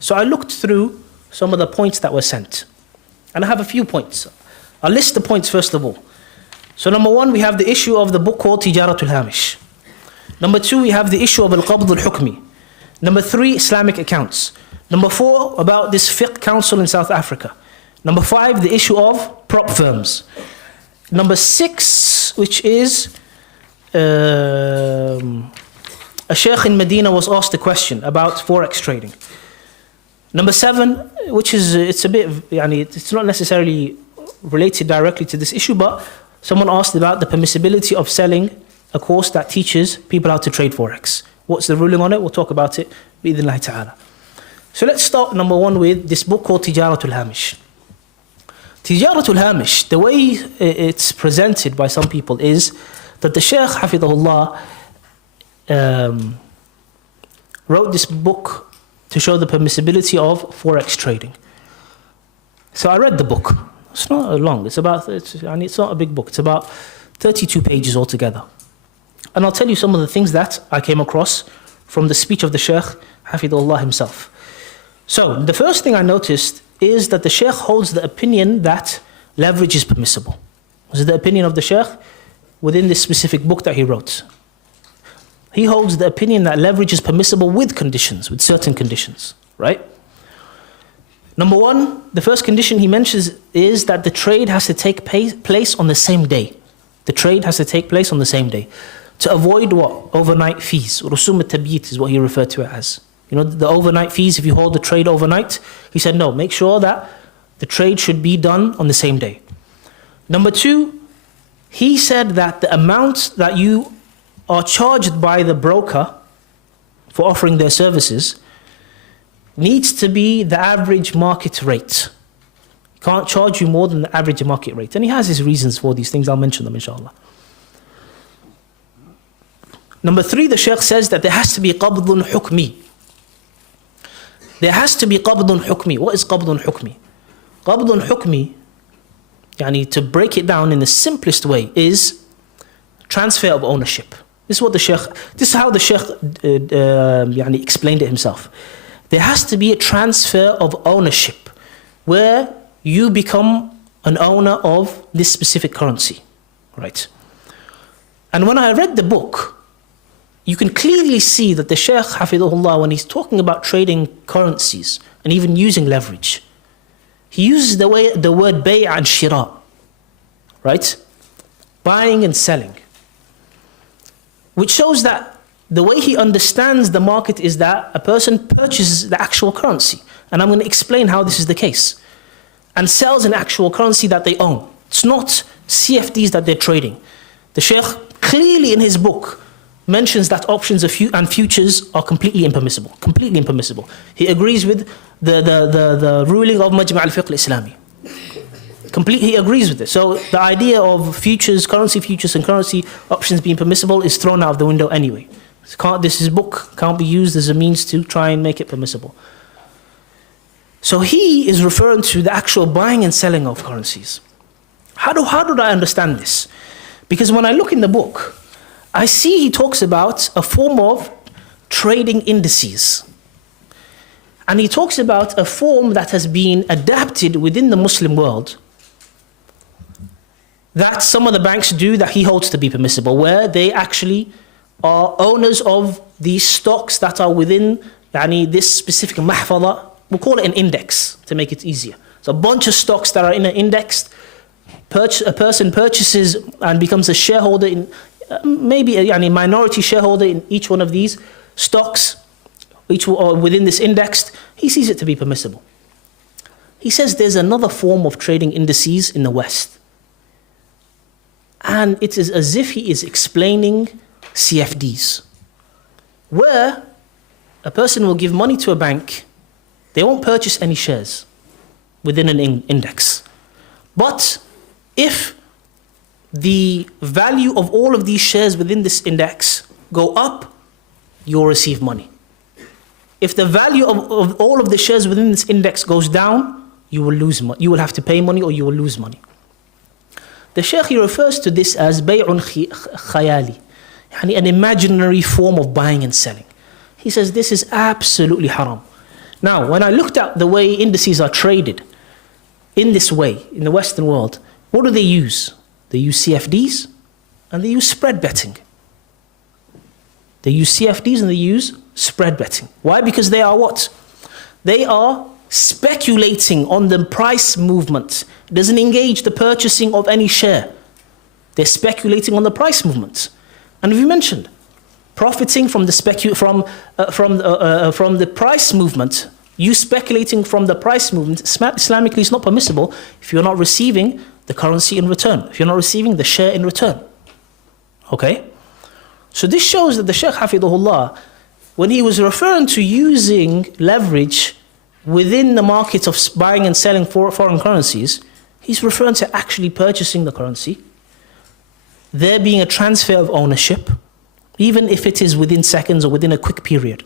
So I looked through some of the points that were sent. And I have a few points. I'll list the points first of all. So number one, we have the issue of the book called Tijaratul Hamish. Number two, we have the issue of Al-Qabd Al-Hukmi. Number three, Islamic accounts. Number four, about this fiqh council in South Africa. Number five, the issue of prop firms. Number six, which is a sheikh in Medina was asked a question about Forex trading. Number seven, which is, it's not necessarily related directly to this issue, but someone asked about the permissibility of selling a course that teaches people how to trade Forex. What's the ruling on it? We'll talk about it, bi'idhnillahi ta'ala. So let's start, number one, with this book called Tijaratul Hamish. Tijaratul Hamish, the way it's presented by some people is that the Shaykh, Hafidhahullah, wrote this book to show the permissibility of Forex trading. So I read the book. It's not long. It's not a big book. It's about 32 pages altogether. And I'll tell you some of the things that I came across from the speech of the Shaykh, Hafidullah himself. So the first thing I noticed is that the Shaykh holds the opinion that leverage is permissible. This is the opinion of the Shaykh within this specific book that he wrote. He holds the opinion that leverage is permissible with conditions, with certain conditions, right? Number one, the first condition he mentions is that the trade has to take place on the same day. The trade has to take place on the same day. To avoid what? Overnight fees. Rusum al-tabyit is what he referred to it as. You know, the overnight fees, if you hold the trade overnight, he said, no, make sure that the trade should be done on the same day. Number two, he said that the amount that you are charged by the broker for offering their services needs to be the average market rate. He can't charge you more than the average market rate. And he has his reasons for these things. I'll mention them, inshallah. Number three, the Shaykh says that there has to be qabdun hukmi. There has to be qabdun hukmi. What is qabdun hukmi? Qabdun hukmi, yani to break it down in the simplest way, is transfer of ownership. This is how the Shaykh yani explained it himself. There has to be a transfer of ownership where you become an owner of this specific currency, right? And when I read the book, you can clearly see that the Shaykh, Hafidhullah, when he's talking about trading currencies and even using leverage, he uses the word bay' and shira, right? Buying and selling. Which shows that the way he understands the market is that a person purchases the actual currency. And I'm going to explain how this is the case. And sells an actual currency that they own. It's not CFDs that they're trading. The Shaykh clearly in his book mentions that options and futures are completely impermissible. Completely impermissible. He agrees with the ruling of Majma' al-Fiqh al-Islami. Completely he agrees with it. So the idea of futures, currency futures and currency options being permissible is thrown out of the window anyway. This book can't be used as a means to try and make it permissible. So he is referring to the actual buying and selling of currencies. How did I understand this? Because when I look in the book, I see he talks about a form of trading indices. And he talks about a form that has been adapted within the Muslim world that some of the banks do that he holds to be permissible, where they actually are owners of these stocks that are within this specific mahfada. We'll call it an index to make it easier. So a bunch of stocks that are in an index, a person purchases and becomes a shareholder in, maybe a minority shareholder in each one of these stocks, each within this index, he sees it to be permissible. He says there's another form of trading indices in the West. And it is as if he is explaining CFDs, where a person will give money to a bank, they won't purchase any shares within an index. But if the value of all of these shares within this index go up, you'll receive money. If the value of all of the shares within this index goes down, you will lose money. You will have to pay money or you will lose money. The Shaykh refers to this as bay'un khayali, an imaginary form of buying and selling. He says this is absolutely haram. Now, when I looked at the way indices are traded in this way, in the Western world, what do they use? They use CFDs and they use spread betting. They use CFDs and they use spread betting. Why? Because they are what? They are speculating on the price movement. It doesn't engage the purchasing of any share. They're speculating on the price movement. And we mentioned, profiting from the price movement, you speculating from the price movement, Islamically is not permissible if you're not receiving the currency in return, if you're not receiving the share in return. Okay? So this shows that the Shaykh Hafidhullah, when he was referring to using leverage within the market of buying and selling foreign currencies, he's referring to actually purchasing the currency, there being a transfer of ownership, even if it is within seconds or within a quick period.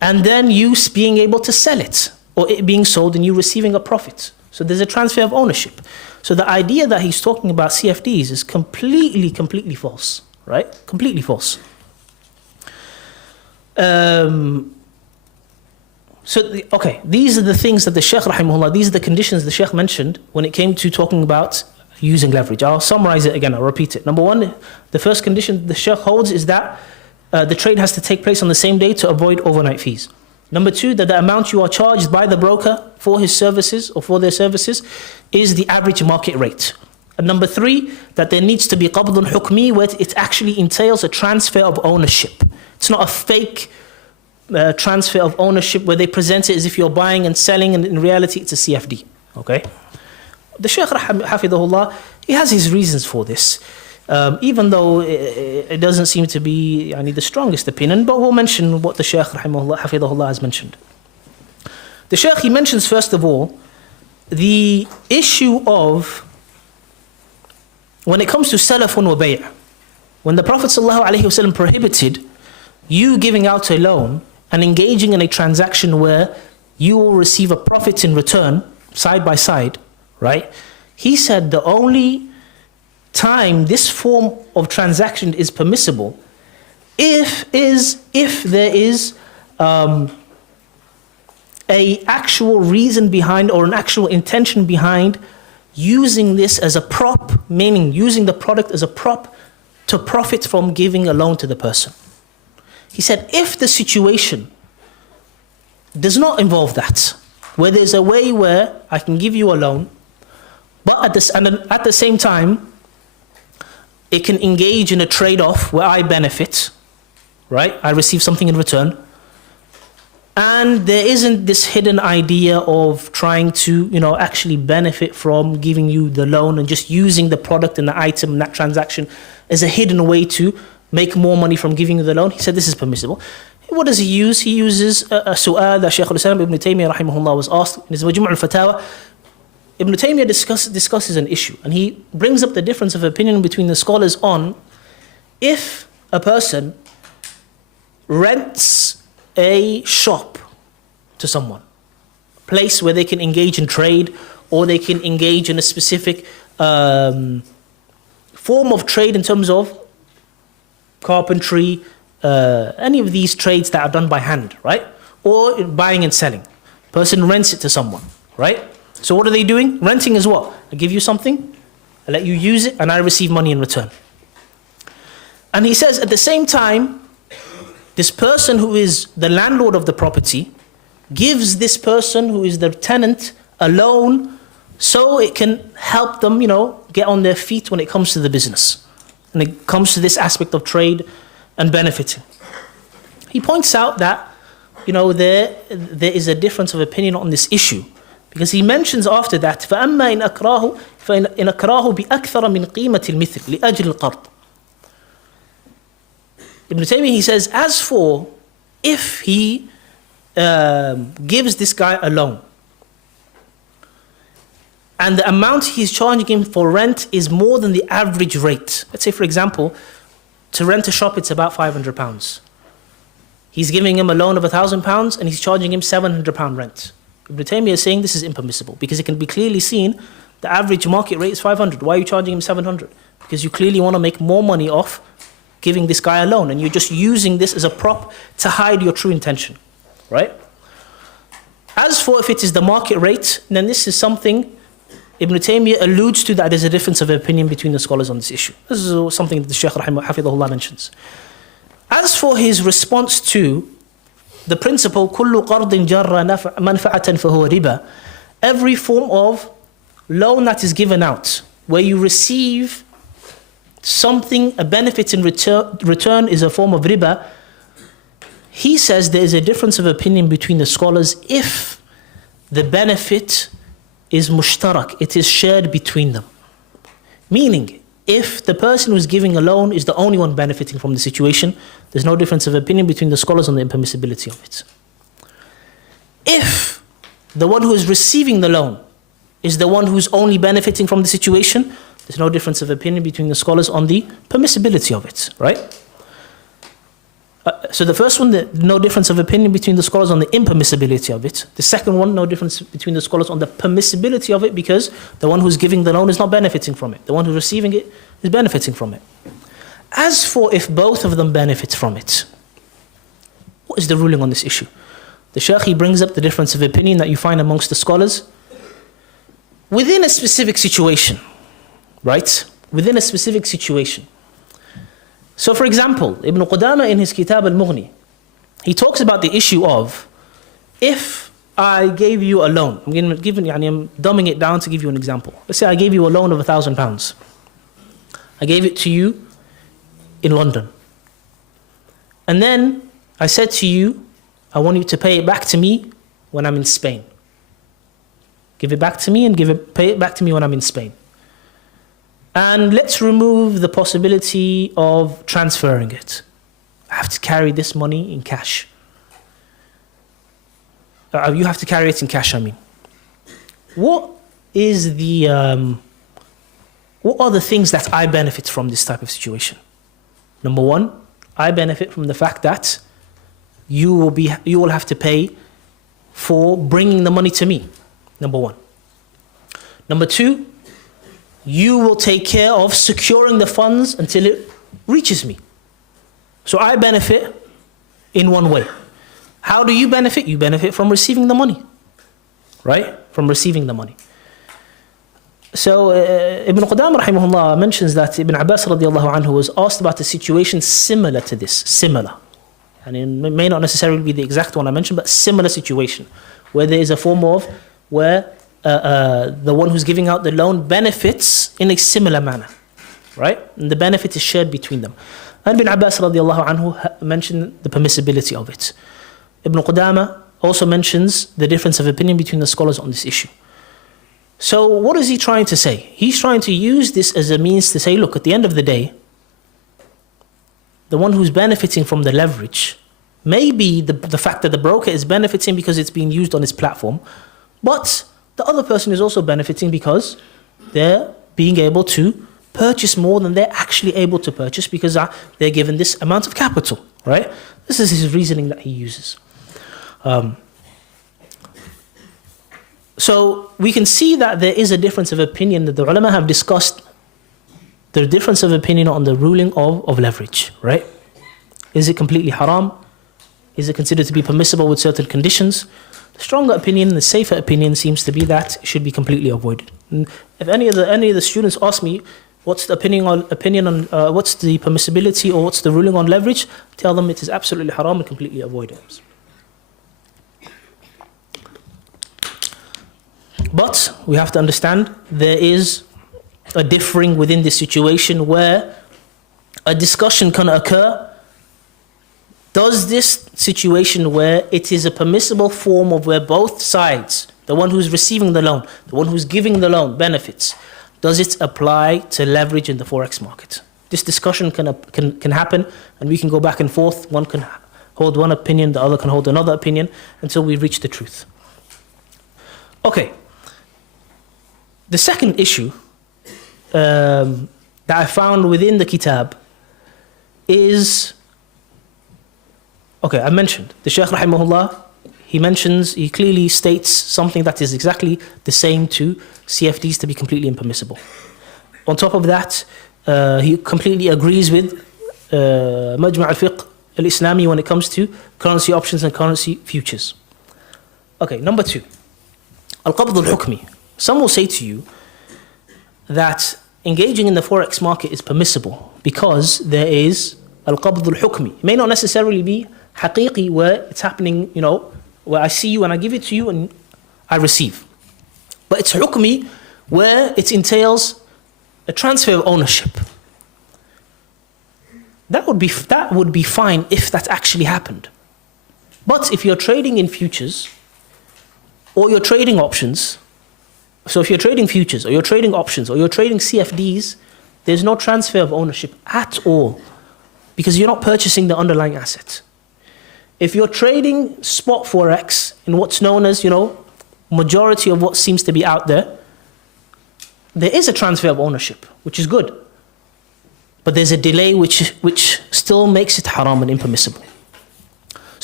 And then you being able to sell it, or it being sold and you receiving a profit. So there's a transfer of ownership. So the idea that he's talking about CFDs is completely false, right? Completely false. These are the things that the Shaykh rahimahullah, these are the conditions the Shaykh mentioned when it came to talking about using leverage. I'll summarize it again, I'll repeat it. Number one, the first condition the Shaykh holds is that the trade has to take place on the same day to avoid overnight fees. Number two, that the amount you are charged by the broker for his services or for their services is the average market rate. And number three, that there needs to be qabdun hukmi, where it actually entails a transfer of ownership. It's not a fake transfer of ownership where they present it as if you're buying and selling, and in reality it's a CFD. Okay? The Shaykh hafidhahullah, he has his reasons for this. Even though it doesn't seem to be the strongest opinion, but we'll mention what the Shaykh hafidhahullah has mentioned. The Shaykh, he mentions first of all the issue of when it comes to salafun wa bay', when the Prophet ﷺ prohibited you giving out a loan and engaging in a transaction where you will receive a profit in return, side by side, right? He said the only time this form of transaction is permissible if there is a actual reason behind, or an actual intention behind using this as a prop, meaning using the product as a prop to profit from giving a loan to the person. He said if the situation does not involve that, where there's a way where I can give you a loan, but at the same time it can engage in a trade-off where I benefit, right? I receive something in return. And there isn't this hidden idea of trying to, actually benefit from giving you the loan and just using the product and the item and that transaction as a hidden way to make more money from giving you the loan. He said this is permissible. What does he use? He uses a su'al that Shaykh al-Islam Ibn Taymiyyah rahimahullah was asked in his Majmu' al-Fatawa. Ibn Taymiyyah discusses an issue, and he brings up the difference of opinion between the scholars on if a person rents a shop to someone, a place where they can engage in trade, or they can engage in a specific form of trade in terms of carpentry, any of these trades that are done by hand, right? Or buying and selling. Person rents it to someone, right? So what are they doing? Renting is what? I give you something, I let you use it, and I receive money in return. And he says at the same time, this person who is the landlord of the property gives this person who is the tenant a loan so it can help them, get on their feet when it comes to the business. And it comes to this aspect of trade and benefiting. He points out that, there is a difference of opinion on this issue. Because he mentions after that, فَأَمَّا إِنْ أَكْرَاهُ بِأَكْثَرَ مِنْ قِيمَةِ الْمِثْلِ لِأَجْلِ الْقَرْضِ. Ibn Taymiyyah, he says, as for if he gives this guy a loan, and the amount he's charging him for rent is more than the average rate. Let's say, for example, to rent a shop, it's about £500. He's giving him a loan of £1,000 and he's charging him £700 rent. Ibn Taymiyyah is saying this is impermissible because it can be clearly seen the average market rate is 500. Why are you charging him 700? Because you clearly want to make more money off giving this guy a loan, and you're just using this as a prop to hide your true intention, right? As for if it is the market rate, then this is something Ibn Taymiyyah alludes to, that there's a difference of opinion between the scholars on this issue. This is something that the Shaykh hafidhahullah mentions. As for his response to the principle, كُلُّ قَرْضٍ جَرَّ مَنْفَعَةً فَهُوَ رِبَى, every form of loan that is given out, where you receive something, a benefit in return is a form of riba. He says there is a difference of opinion between the scholars if the benefit is mushtarak, it is shared between them. Meaning, if the person who's giving a loan is the only one benefiting from the situation, there's no difference of opinion between the scholars on the impermissibility of it. If the one who is receiving the loan is the one who's only benefiting from the situation, there's no difference of opinion between the scholars on the permissibility of it, right? So the first one, no difference of opinion between the scholars on the impermissibility of it. The second one, no difference between the scholars on the permissibility of it, because the one who's giving the loan is not benefiting from it. The one who's receiving it is benefiting from it. As for if both of them benefit from it, what is the ruling on this issue? The Shaykh, he brings up the difference of opinion that you find amongst the scholars within a specific situation, right? Within a specific situation. So for example, Ibn Qudama in his Kitab al-Mughni, he talks about the issue of, if I gave you a loan, I'm dumbing it down to give you an example. Let's say I gave you a loan of £1,000. I gave it to you in London. And then I said to you, I want you to pay it back to me when I'm in Spain. Give it back to me and pay it back to me when I'm in Spain. And let's remove the possibility of transferring it. I have to carry this money in cash. You have to carry it in cash, I mean. What are the things that I benefit from this type of situation? Number one, I benefit from the fact that you will have to pay for bringing the money to me. Number one. Number two, you will take care of securing the funds until it reaches me. So I benefit in one way. How do you benefit? You benefit from receiving the money, right? From receiving the money. So Ibn Qudama rahimahullah mentions that Ibn Abbas radiallahu anhu was asked about a situation similar to this, similar. And it may not necessarily be the exact one I mentioned, but similar situation, where there is a form of where the one who's giving out the loan benefits in a similar manner, right? And the benefit is shared between them. And Ibn Abbas radiallahu anhu mentioned the permissibility of it. Ibn Qudama also mentions the difference of opinion between the scholars on this issue. So what is he trying to say? He's trying to use this as a means to say, look, at the end of the day, the one who's benefiting from the leverage may be the fact that the broker is benefiting because it's being used on his platform, but the other person is also benefiting because they're being able to purchase more than they're actually able to purchase because they're given this amount of capital, right? This is his reasoning that he uses. So we can see that there is a difference of opinion, that the ulama have discussed the difference of opinion on the ruling of leverage, right? Is it completely haram? Is it considered to be permissible with certain conditions? The stronger opinion, the safer opinion seems to be that it should be completely avoided. And if any of the students ask me, what's the opinion on what's the permissibility or what's the ruling on leverage, tell them it is absolutely haram and completely avoided. But we have to understand there is a differing within this situation where a discussion can occur. Does this situation where it is a permissible form of where both sides, the one who's receiving the loan, the one who's giving the loan, benefits, does it apply to leverage in the Forex market? This discussion can happen, and we can go back and forth. One can hold one opinion, the other can hold another opinion, until we reach the truth. Okay. The second issue that I found within the kitab is, okay, I mentioned the Shaykh rahimahullah, he clearly states something that is exactly the same to CFDs to be completely impermissible. On top of that, he completely agrees with Majma' al-Fiqh al-Islami when it comes to currency options and currency futures. Okay, number two, al-Qabd al-Hukmi. Some will say to you that engaging in the Forex market is permissible because there is al-Qabd al-Hukmi. It may not necessarily be haqiqi, where it's happening, where I see you and I give it to you and I receive. But it's hukmi, where it entails a transfer of ownership. That would be fine if that actually happened. But if you're trading in futures or you're trading options, so if you're trading futures or you're trading options or you're trading CFDs, there's no transfer of ownership at all because you're not purchasing the underlying asset. If you're trading spot Forex in what's known as, majority of what seems to be out there is a transfer of ownership, which is good. But there's a delay which still makes it haram and impermissible.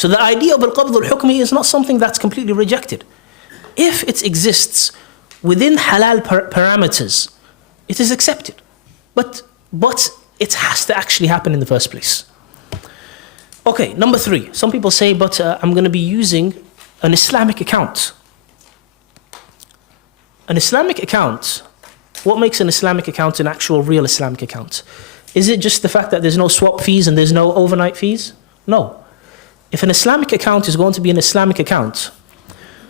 So the idea of al-qabd al-hukmi is not something that's completely rejected. If it exists within halal parameters, it is accepted. But it has to actually happen in the first place. Okay, number 3. Some people say, but I'm going to be using an Islamic account. An Islamic account, what makes an Islamic account an actual real Islamic account? Is it just the fact that there's no swap fees and there's no overnight fees? No. If an Islamic account is going to be an Islamic account,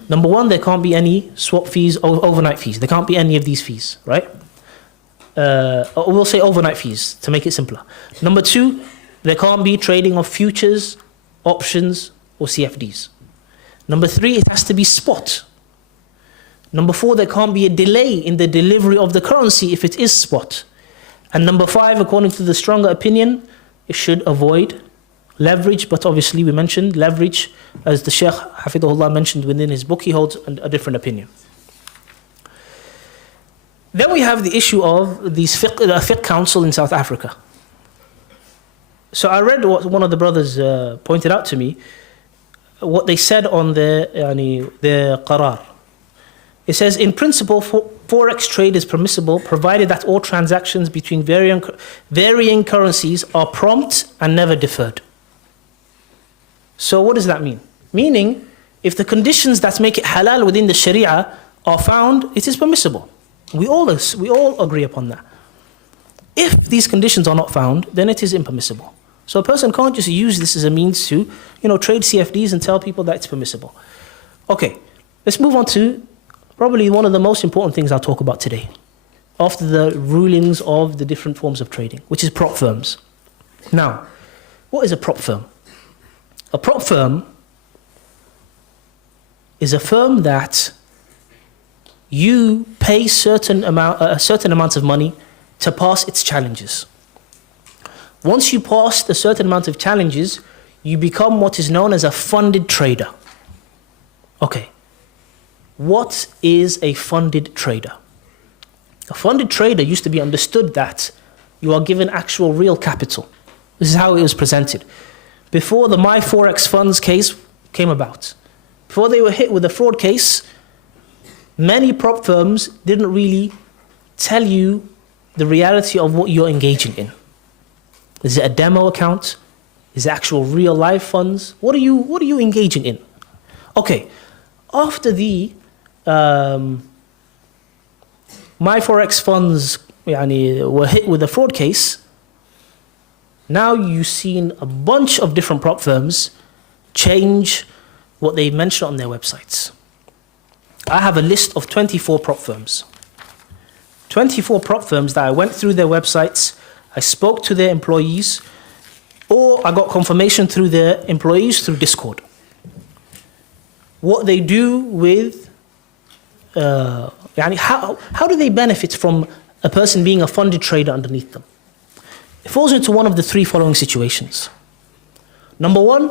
number 1, there can't be any swap fees or overnight fees. There can't be any of these fees, right? We'll say overnight fees to make it simpler. Number 2, there can't be trading of futures, options, or CFDs. Number 3, it has to be spot. Number 4, there can't be a delay in the delivery of the currency if it is spot. And number 5, according to the stronger opinion, it should avoid leverage, but obviously we mentioned leverage, as the Shaykh Hafidhullah mentioned within his book, he holds a different opinion. Then we have the issue of the fiqh council in South Africa. So I read what one of the brothers pointed out to me, what they said on their qarar. It says, in principle, Forex trade is permissible provided that all transactions between varying currencies are prompt and never deferred. So what does that mean? Meaning, if the conditions that make it halal within the Sharia are found, it is permissible. We all agree upon that. If these conditions are not found, then it is impermissible. So a person can't just use this as a means to, trade CFDs and tell people that it's permissible. Okay, let's move on to probably one of the most important things I'll talk about today, after the rulings of the different forms of trading, which is prop firms. Now, what is a prop firm? A prop firm is a firm that you pay a certain amount of money to pass its challenges. Once you pass a certain amount of challenges, you become what is known as a funded trader. Okay. What is a funded trader? A funded trader used to be understood that you are given actual real capital. This is how it was presented. Before the My Forex Funds case came about, before they were hit with the fraud case, many prop firms didn't really tell you the reality of what you're engaging in. Is it a demo account? Is it actual real life funds? What are you engaging in? Okay, after the My Forex Funds were hit with a fraud case, now you've seen a bunch of different prop firms change what they mention on their websites. I have a list of 24 prop firms. 24 prop firms that I went through their websites, I spoke to their employees, or I got confirmation through their employees through Discord. What they do with, how do they benefit from a person being a funded trader underneath them? It falls into one of the 3 following situations. Number 1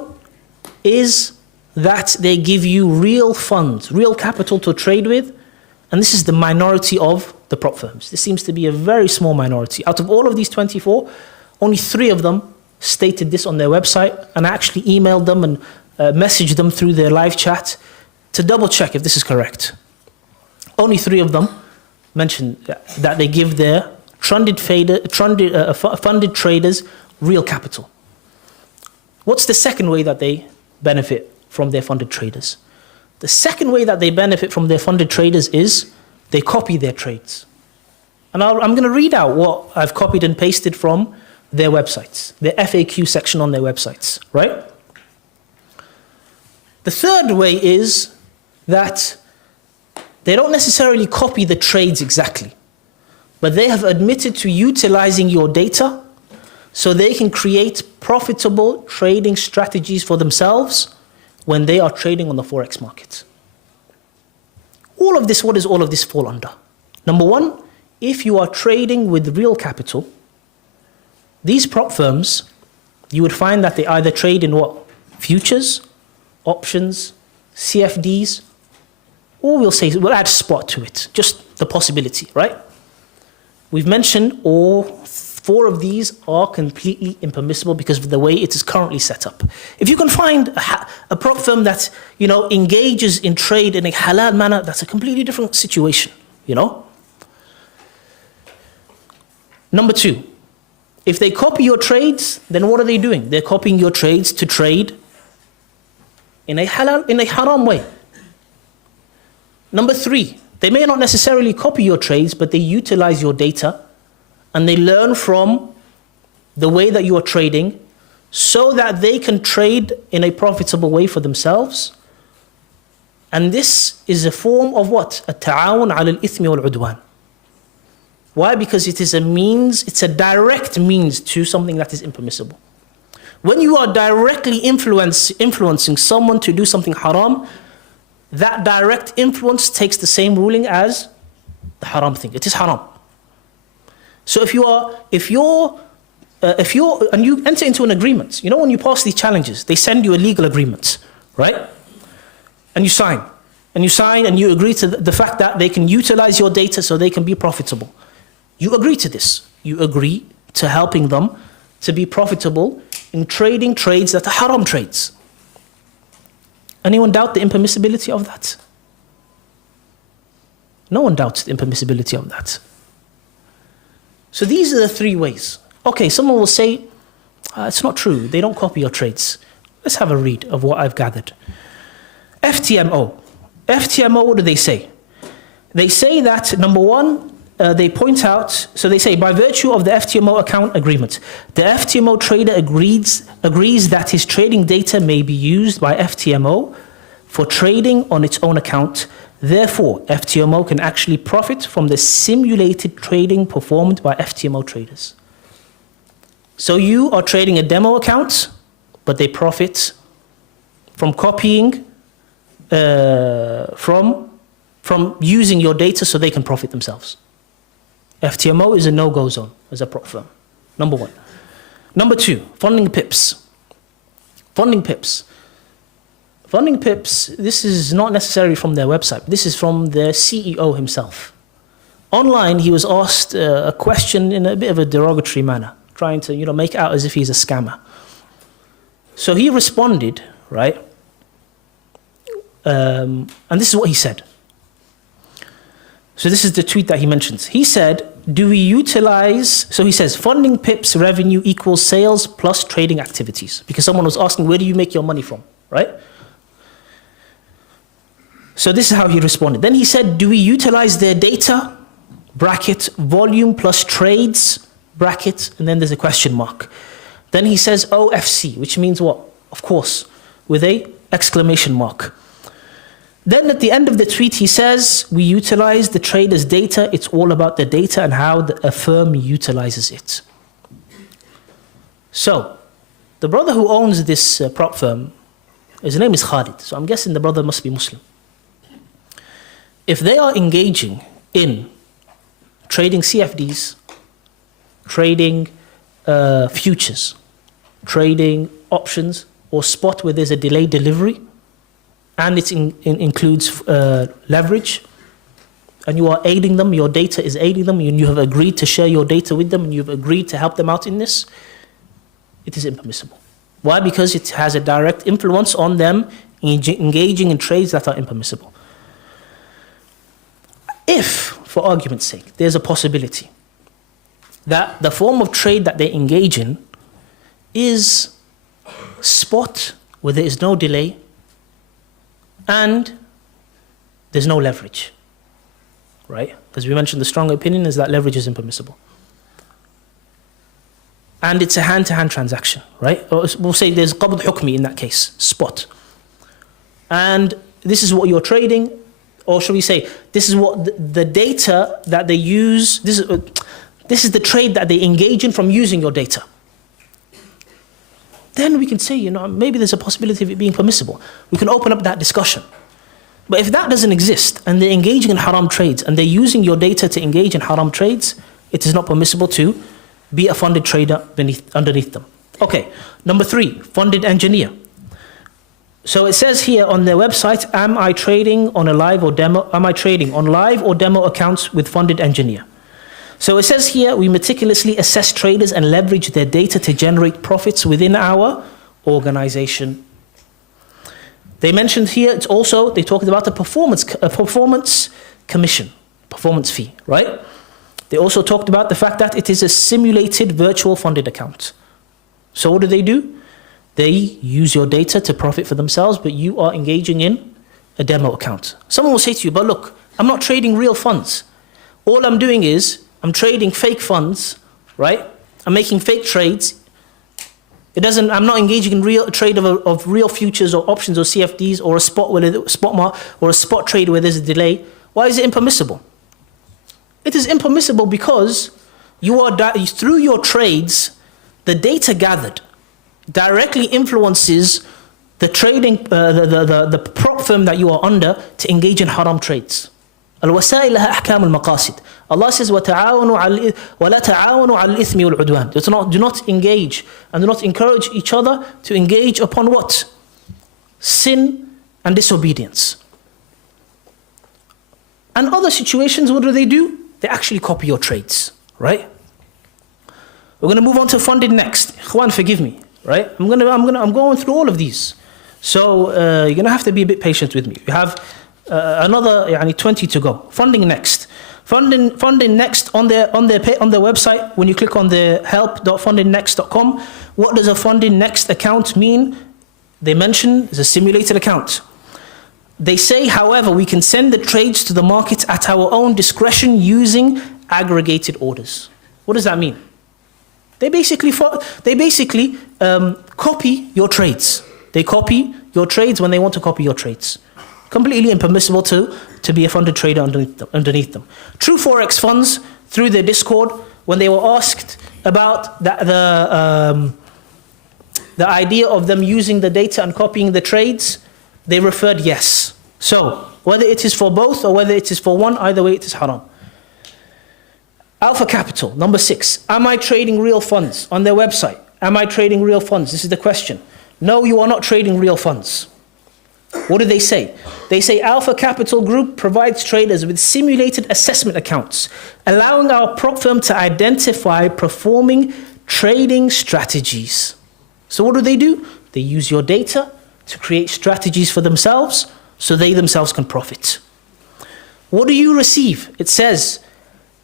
is that they give you real funds, real capital to trade with, and this is the minority of the prop firms. This seems to be a very small minority. Out of all of these 24, only 3 of them stated this on their website, and I actually emailed them and messaged them through their live chat to double check if this is correct. Only 3 of them mentioned that they give their funded traders real capital. What's the second way that they benefit from their funded traders? The second way that they benefit from their funded traders is they copy their trades. And I'm going to read out what I've copied and pasted from their websites, their FAQ section on their websites, right? The third way is that they don't necessarily copy the trades exactly, but they have admitted to utilizing your data so they can create profitable trading strategies for themselves when they are trading on the Forex market. All of this, what does all of this fall under? Number 1, if you are trading with real capital, these prop firms, you would find that they either trade in what? Futures, options, CFDs, or we'll add spot to it, just the possibility, right? We've mentioned all 4 of these are completely impermissible because of the way it is currently set up. If you can find a prop firm that, engages in trade in a halal manner, that's a completely different situation, Number 2, if they copy your trades, then what are they doing? They're copying your trades to trade in a haram way. Number 3, they may not necessarily copy your trades, but they utilize your data and they learn from the way that you are trading so that they can trade in a profitable way for themselves. And this is a form of what? التعاون على الإثم والعدوان. Why? Because it is a means, it's a direct means to something that is impermissible. When you are directly influencing someone to do something haram, that direct influence takes the same ruling as the haram thing. It is haram. So if you enter into an agreement, when you pass these challenges, they send you a legal agreement, right? And you sign, and you agree to the fact that they can utilize your data so they can be profitable. You agree to this. You agree to helping them to be profitable in trading trades that are haram trades. Anyone doubt the impermissibility of that? No one doubts the impermissibility of that. So these are the 3 ways. Okay, someone will say, it's not true, they don't copy your trades. Let's have a read of what I've gathered. FTMO. FTMO, what do they say? They say that, number 1, they point out, so they say, by virtue of the FTMO account agreement, the FTMO trader agrees that his trading data may be used by FTMO for trading on its own account. Therefore, FTMO can actually profit from the simulated trading performed by FTMO traders. So you are trading a demo account, but they profit from copying, from using your data so they can profit themselves. FTMO is a no-go zone as a prop firm, number 1. Number 2, funding pips. Funding pips. Funding pips, this is not necessarily from their website. This is from their CEO himself. Online, he was asked a question in a bit of a derogatory manner, trying to make out as if he's a scammer. So he responded, right? And this is what he said. So this is the tweet that he mentions. He said, do we utilize, so he says, funding pips revenue equals sales plus trading activities. Because someone was asking, where do you make your money from, right? So this is how he responded. Then he said, do we utilize their data, bracket, volume plus trades, bracket, and then there's a question mark. Then he says OFC, which means what? Of course, with a exclamation mark. Then at the end of the tweet, he says, we utilize the trader's data. It's all about the data and how a firm utilizes it. So the brother who owns this prop firm, his name is Khalid. So I'm guessing the brother must be Muslim. If they are engaging in trading CFDs, trading futures, trading options, or spot where there's a delayed delivery, and it includes leverage, and you are aiding them, your data is aiding them, and you have agreed to share your data with them, and you've agreed to help them out in this, it is impermissible. Why? Because it has a direct influence on them engaging in trades that are impermissible. If, for argument's sake, there's a possibility that the form of trade that they engage in is spot, where there is no delay, and there's no leverage, right? As we mentioned, the strong opinion is that leverage is impermissible. And it's a hand-to-hand transaction, right? Or we'll say there's qabd hukmi in that case, spot. And this is what you're trading, or should we say, this is what the data that they use, this is the trade that they engage in from using your data. Then we can say, maybe there's a possibility of it being permissible. We can open up that discussion. But if that doesn't exist, and they're engaging in haram trades, and they're using your data to engage in haram trades, it is not permissible to be a funded trader underneath them. Okay, number 3, funded engineer. So it says here on their website, am I trading on live or demo accounts with funded engineer? So it says here, we meticulously assess traders and leverage their data to generate profits within our organization. They mentioned here, it's also, they talked about a performance commission, performance fee, right? They also talked about the fact that it is a simulated virtual funded account. So what do? They use your data to profit for themselves, but you are engaging in a demo account. Someone will say to you, but look, I'm not trading real funds. All I'm doing is, I'm trading fake funds, right? I'm making fake trades. I'm not engaging in real trade of real futures or options or CFDs or a spot trade where there's a delay. Why is it impermissible? It is impermissible because you are through your trades, the data gathered directly influences the trading, the prop firm that you are under to engage in haram trades. الوسائل لها أحكام المقاصد. Allah says, وَلَا تَعَاوَنُوا عَلى الْإِثْمِ وَالْعُدْوَانِ. Do not engage and do not encourage each other to engage upon what? Sin and disobedience. And other situations, what do? They actually copy your trades, right? We're going to move on to funded next. Ikhwan, forgive me, right? I'm going through all of these. So you're going to have to be a bit patient with me. We have another 20 to go. Funding next. Funding next on their website, when you click on the help.fundingnext.com, what does a funding next account mean? They mention it's a simulated account. They say, however, we can send the trades to the market at our own discretion using aggregated orders. What does that mean? They basically copy your trades. They copy your trades when they want to copy your trades. Completely impermissible to be a funded trader underneath them. True Forex funds, through their Discord, when they were asked about the idea of them using the data and copying the trades, they referred yes. So, whether it is for both or whether it is for one, either way it is haram. Alpha Capital, number 6. Am I trading real funds? On their website, am I trading real funds? This is the question. No, you are not trading real funds. What do they say? They say Alpha Capital Group provides traders with simulated assessment accounts, allowing our prop firm to identify performing trading strategies. So what do? They use your data to create strategies for themselves so they themselves can profit. What do you receive? It says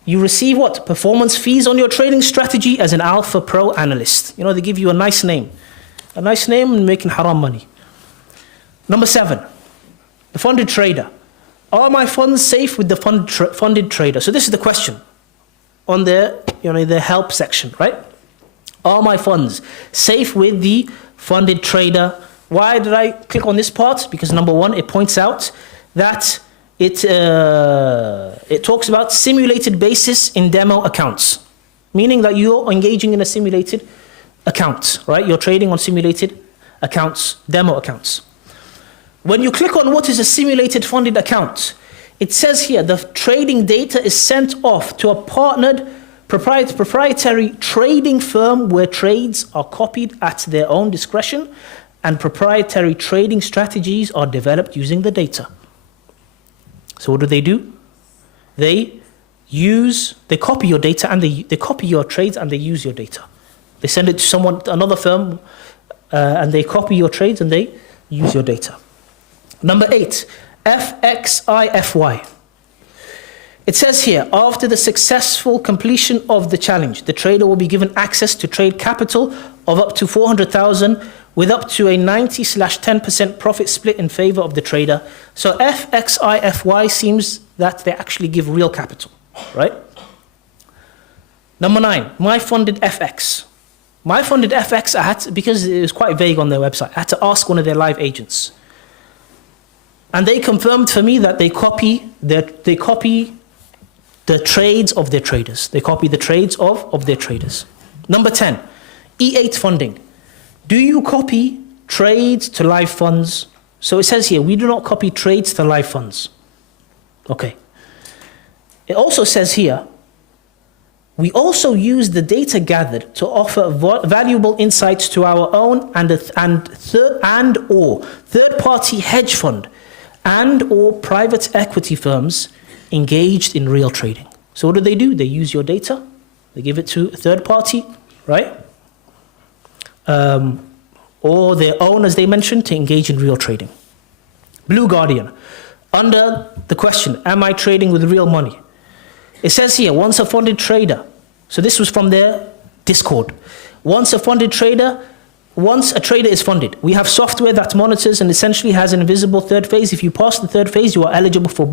you receive what? Performance fees on your trading strategy as an Alpha Pro analyst. They give you a nice name. A nice name and making haram money. Number 7, the funded trader. Are my funds safe with the funded trader? So this is the question on their help section, right? Are my funds safe with the funded trader? Why did I click on this part? Because number 1, it points out that it talks about simulated basis in demo accounts, meaning that you're engaging in a simulated account, right? You're trading on simulated accounts, demo accounts. When you click on what is a simulated funded account, it says here the trading data is sent off to a partnered proprietary trading firm where trades are copied at their own discretion and proprietary trading strategies are developed using the data. So what do? They copy your data and they copy your trades and they use your data. They send it to another firm and they copy your trades and they use your data. Number 8, FXIFY. It says here, after the successful completion of the challenge, the trader will be given access to trade capital of up to 400,000 with up to a 90/10% profit split in favor of the trader. So FXIFY seems that they actually give real capital, right? Number 9, My Funded FX. My Funded FX, because it was quite vague on their website, I had to ask one of their live agents. And they confirmed for me that they copy the trades of their traders. They copy the trades of their traders. Number 10, E8 funding. Do you copy trades to live funds? So it says here, we do not copy trades to live funds. Okay. It also says here, we also use the data gathered to offer valuable insights to our own and or third-party hedge fund and or private equity firms engaged in real trading. So what do? They use your data, they give it to a third party, right? Or their own, as they mentioned, to engage in real trading. Blue Guardian, under the question, am I trading with real money? It says here, once a funded trader, so this was from their Discord. Once a trader is funded, we have software that monitors and essentially has an invisible third phase. If you pass the third phase, you are eligible for a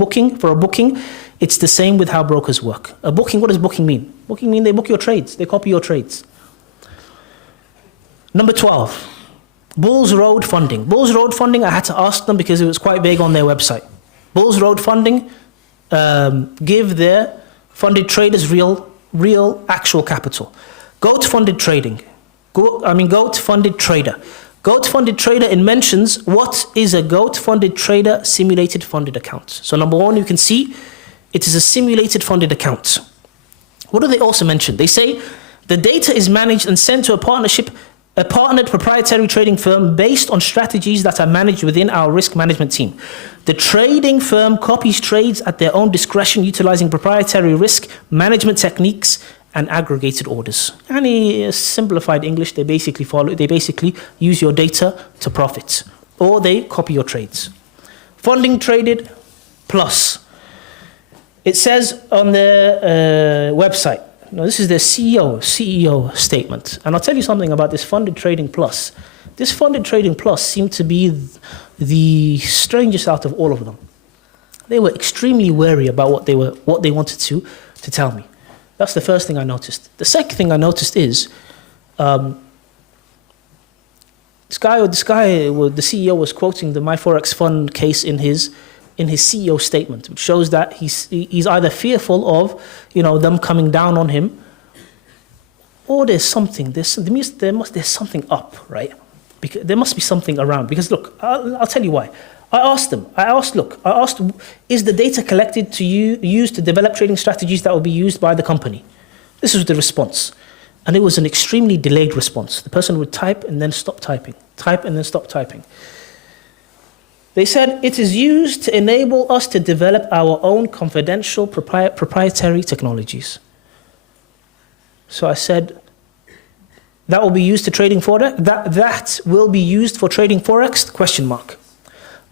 booking. It's the same with how brokers work. A booking, what does booking mean? Booking mean they book your trades, they copy your trades. Number 12, Bulls Road Funding. Bulls Road Funding, I had to ask them because it was quite vague on their website. Bulls Road Funding give their funded traders real actual capital. Goat Funded Trading. Goat Funded Trader. Goat Funded Trader, it mentions what is a Goat Funded Trader simulated funded account. So number one, you can see it is a simulated funded account. What do they also mention? They say the data is managed and sent to a partnered proprietary trading firm based on strategies that are managed within our risk management team. The trading firm copies trades at their own discretion, utilizing proprietary risk management techniques and aggregated orders. And simplified English, they basically use your data to profit, or they copy your trades. Funding traded plus. It says on the website, now this is the CEO statement. And I'll tell you something about this funded trading plus. This funded trading plus seemed to be the strangest out of all of them. They were extremely wary about what they wanted to tell me. That's the first thing I noticed. The second thing I noticed is the CEO was quoting the My Forex Fund case in his CEO statement, which shows that he's either fearful of them coming down on him, or there's something up, right? Because there must be something around. Because look, I'll tell you why. I asked, is the data collected to used to develop trading strategies that will be used by the company? This was the response. And it was an extremely delayed response. The person would type and then stop typing, type and then stop typing. They said, it is used to enable us to develop our own confidential proprietary technologies. So I said, that will be used to trading Forex? That will be used for trading Forex? Question mark.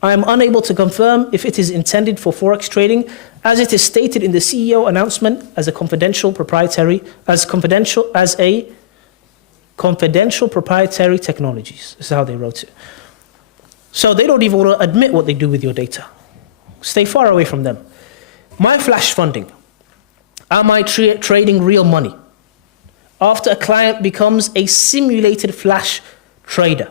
I am unable to confirm if it is intended for Forex trading, as it is stated in the CEO announcement as a confidential proprietary technologies. This is how they wrote it. So they don't even want to admit what they do with your data. Stay far away from them. My flash funding. Am I trading real money? After a client becomes a simulated flash trader,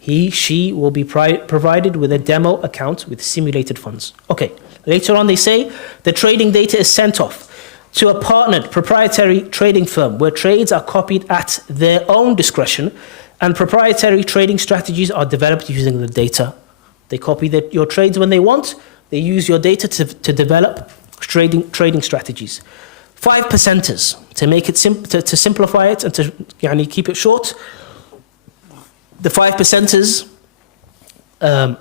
she will be provided with a demo account with simulated funds. Okay, later on they say the trading data is sent off to a partnered proprietary trading firm where trades are copied at their own discretion and proprietary trading strategies are developed using the data. They copy your trades when they want. They use your data to develop trading strategies. 5%ers, to make it to simplify it and to keep it short. The 5%ers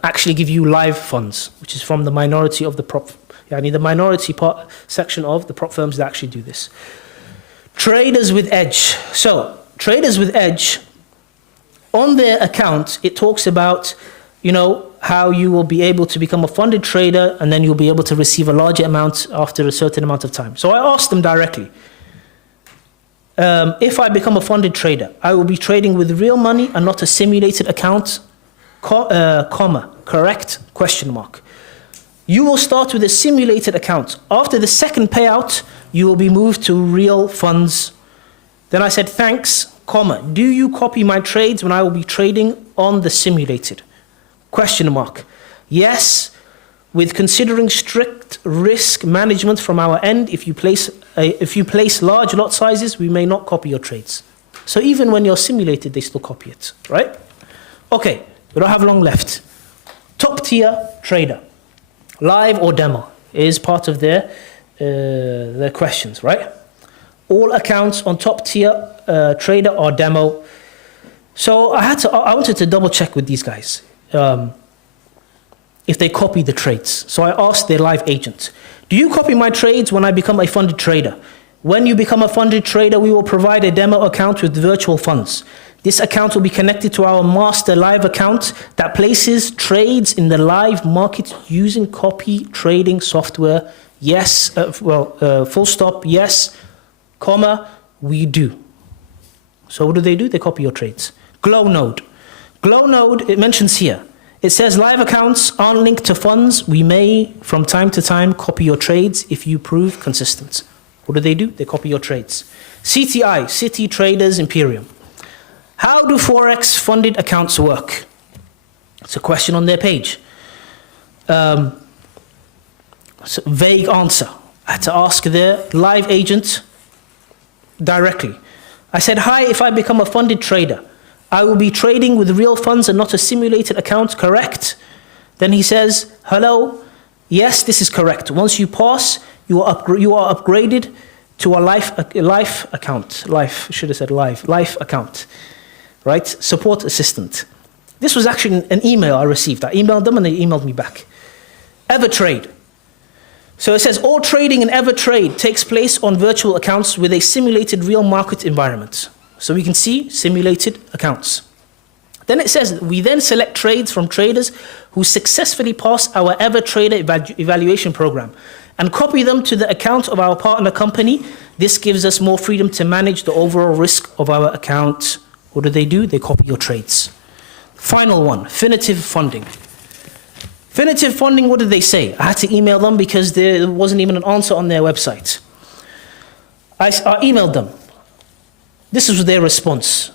actually give you live funds, which is from the minority of the the minority part section of the prop firms that actually do this. Traders with edge. So traders with edge, on their account, it talks about how you will be able to become a funded trader and then you'll be able to receive a larger amount after a certain amount of time. So I asked them directly, if I become a funded trader, I will be trading with real money and not a simulated account, correct? Question mark. You will start with a simulated account. After the second payout, you will be moved to real funds. Then I said, thanks, do you copy my trades when I will be trading on the simulated? Question mark. Yes, with considering strict risk management from our end, if you place large lot sizes, we may not copy your trades. So even when you're simulated, they still copy it, right? Okay, we don't have long left. Top tier trader, live or demo, is part of their questions, right? All accounts on top tier trader are demo. So I wanted to double check with these guys. if they copy the trades. So I asked their live agent, do you copy my trades when I become a funded trader? When you become a funded trader, we will provide a demo account with virtual funds. This account will be connected to our master live account that places trades in the live market using copy trading software. Yes, full stop, yes, comma, we do. So what do? They copy your trades. Glow Node, it mentions here. It says live accounts aren't linked to funds. We may, from time to time, copy your trades if you prove consistent. What do? They copy your trades. CTI, City Traders Imperium. How do Forex funded accounts work? It's a question on their page. So vague answer. I had to ask their live agent directly. I said, hi, if I become a funded trader, I will be trading with real funds and not a simulated account, correct? Then he says, hello, yes, this is correct. Once you pass, you are upgraded to a life account. Life account, right? Support assistant. This was actually an email I received. I emailed them and they emailed me back. EverTrade. So it says, all trading in EverTrade takes place on virtual accounts with a simulated real market environment. So we can see simulated accounts. Then it says, we then select trades from traders who successfully pass our EverTrader evaluation program and copy them to the account of our partner company. This gives us more freedom to manage the overall risk of our account. What do? They copy your trades. Final one, Finitive Funding. Finitive Funding, what did they say? I had to email them because there wasn't even an answer on their website. I emailed them. This was their response.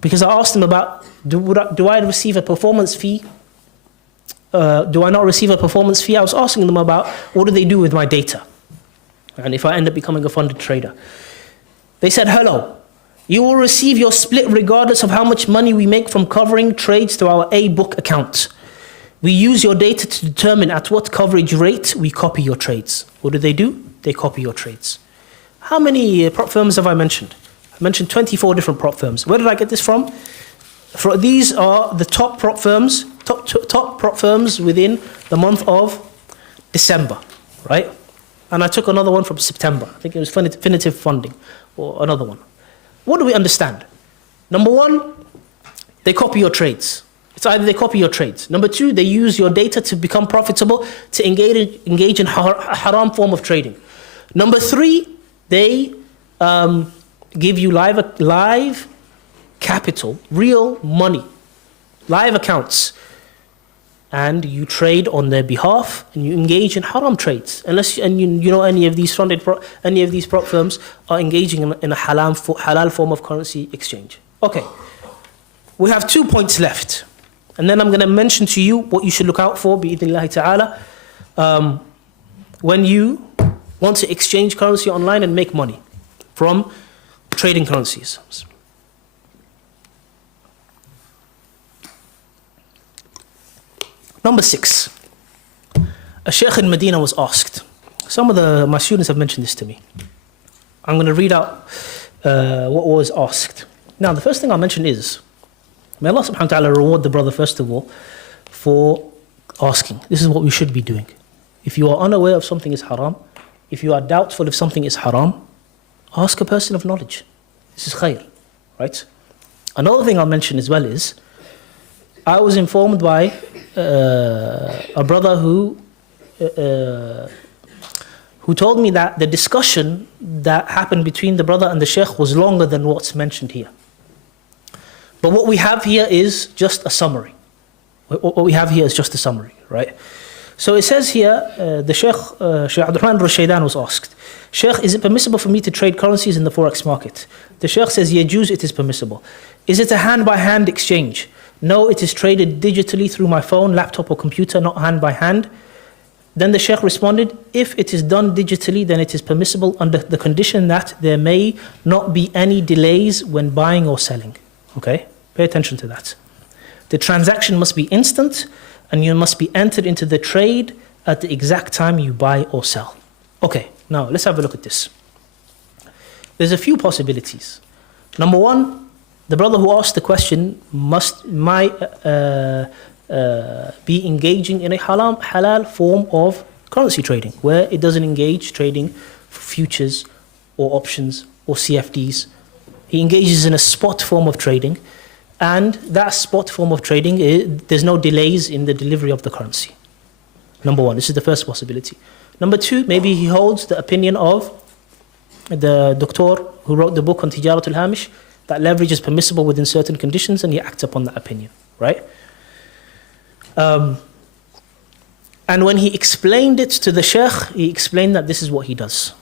Because I asked them about, do I receive a performance fee? Do I not receive a performance fee? I was asking them about what do they do with my data? And if I end up becoming a funded trader. They said, hello, you will receive your split regardless of how much money we make from covering trades to our A-book account. We use your data to determine at what coverage rate we copy your trades. What do? They copy your trades. How many prop firms have I mentioned? I mentioned 24 different prop firms. Where did I get this from? These are the top prop firms, top prop firms within the month of December, right? And I took another one from September. I think it was Finitive Funding, or another one. What do we understand? Number one, they copy your trades. It's either they copy your trades. Number two, they use your data to become profitable, to engage in a haram form of trading. Number three, they give you live capital, real money, live accounts, and you trade on their behalf and you engage in haram trades. Unless you know any of these prop firms are engaging in a halal form of currency exchange. Okay, we have 2 points left. And then I'm going to mention to you what you should look out for, bi'idhnillahi ta'ala, when you want to exchange currency online and make money from trading currencies. Number 6, a sheikh in Medina was asked. Some of my students have mentioned this to me. I'm going to read out what was asked. Now, the first thing I'll mention is, may Allah subhanahu wa ta'ala reward the brother first of all for asking. This is what we should be doing. If you are unaware of something is haram, if you are doubtful if something is haram, ask a person of knowledge. This is khair, right? Another thing I'll mention as well is, I was informed by a brother who told me that the discussion that happened between the brother and the sheikh was longer than what's mentioned here. But what we have here is just a summary. What we have here is just a summary, right? So it says here, the Sheikh Abdulrrahman was asked, Sheikh, is it permissible for me to trade currencies in the Forex market? The Sheikh says, Yajuz, it is permissible. Is it a hand-by-hand exchange? No, it is traded digitally through my phone, laptop or computer, not hand-by-hand. Then the Sheikh responded, if it is done digitally, then it is permissible under the condition that there may not be any delays when buying or selling. Okay, pay attention to that. The transaction must be instant and you must be entered into the trade at the exact time you buy or sell. Okay, now let's have a look at this. There's a few possibilities. Number one, the brother who asked the question be engaging in a halal form of currency trading, where it doesn't engage trading for futures or options or CFDs. He engages in a spot form of trading, and that spot form of trading, there's no delays in the delivery of the currency. Number one, this is the first possibility. Number two, maybe he holds the opinion of the doctor who wrote the book on Tijaratul Hamish, that leverage is permissible within certain conditions, and he acts upon that opinion, right? And when he explained it to the sheikh, he explained that this is what he does.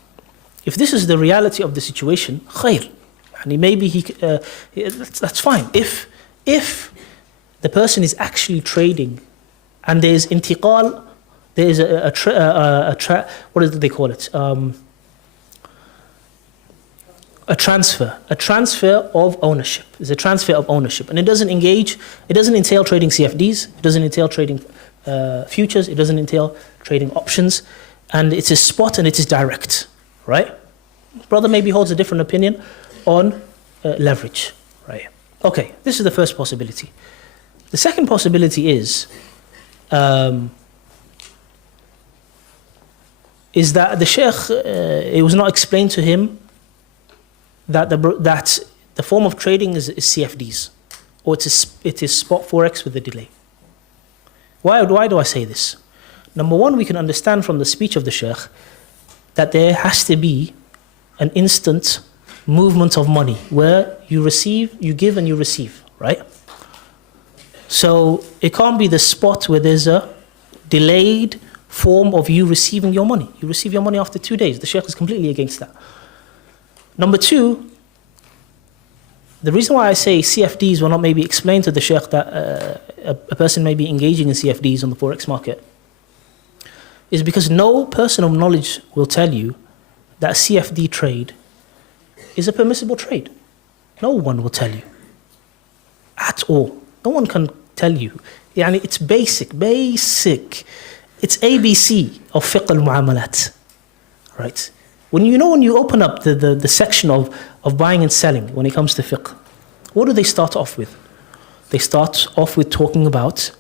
If this is the reality of the situation, khair. And maybe that's fine. If the person is actually trading and there's intiqal, there's what do they call it? A transfer of ownership. There's a transfer of ownership, and it doesn't entail trading CFDs, it doesn't entail trading futures, it doesn't entail trading options, and it's a spot and it is direct, right? Brother maybe holds a different opinion on leverage, right? Okay, this is the first possibility. The second possibility is that the sheikh, it was not explained to him that the form of trading is CFDs, or it is spot Forex with a delay. Why do I say this? Number one, we can understand from the speech of the sheikh that there has to be an instant movement of money where you give and you receive, right? So it can't be the spot where there's a delayed form of you receiving your money. You receive your money after 2 days. The sheikh is completely against that. Number two, the reason why I say CFDs were not maybe explained to the sheikh that a person may be engaging in CFDs on the Forex market is because no person of knowledge will tell you that CFD trade is a permissible trade. No one will tell you at all. No one can tell you. It's basic. It's ABC of fiqh al-mu'amalat, right? When you open up the section of buying and selling when it comes to fiqh, what do they start off with? They start off with talking about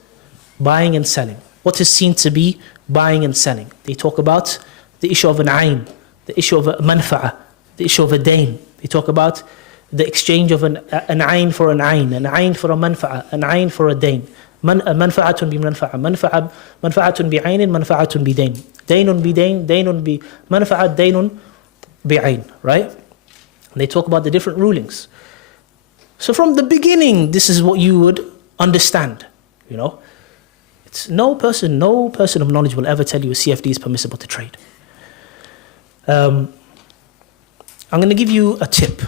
buying and selling. What is seen to be buying and selling? They talk about the issue of an ayn, the issue of a manfa'a, the issue of a dain. They talk about the exchange of an ayn for an ayn for a manfa'a, an ayn for a dain. منفعة بمنفعة منفعة بعين منفعة بدين دين بدين دين بمنفعة دين بعين, right? And they talk about the different rulings. So from the beginning, this is what you would understand, It's no person of knowledge will ever tell you a CFD is permissible to trade. I'm going to give you a tip.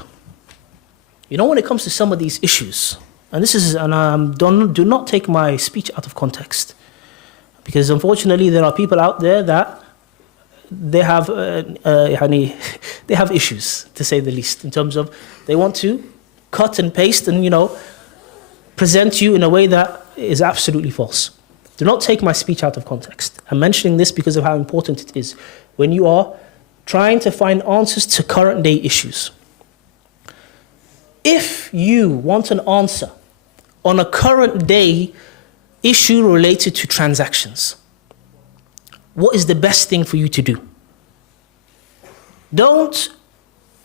When it comes to some of these issues, and do not take my speech out of context, because unfortunately there are people out there that they have issues, to say the least, in terms of they want to cut and paste and present you in a way that is absolutely false. Do not take my speech out of context. I'm mentioning this because of how important it is when you are trying to find answers to current day issues. If you want an answer on a current day issue related to transactions, what is the best thing for you to do? Don't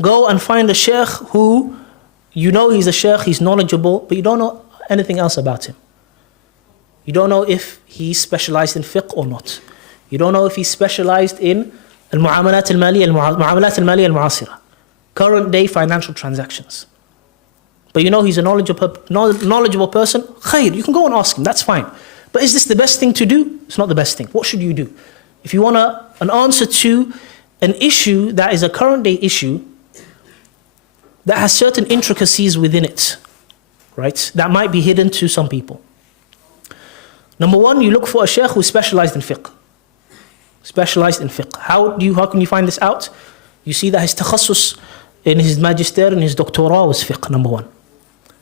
go and find a sheikh who he's a sheikh, he's knowledgeable, but you don't know anything else about him. You don't know if he's specialized in fiqh or not. You don't know if he's specialized in al-mu'amalat al-maliyya al-mu'asira, current day financial transactions. But he's a knowledgeable person, khair, you can go and ask him, that's fine. But is this the best thing to do? It's not the best thing. What should you do? If you want an answer to an issue that is a current day issue, that has certain intricacies within it, right? That might be hidden to some people. Number one, you look for a sheikh who's specialized in fiqh. Specialized in fiqh. How can you find this out? You see that his takhassus in his magister and his doctorate was fiqh, number one.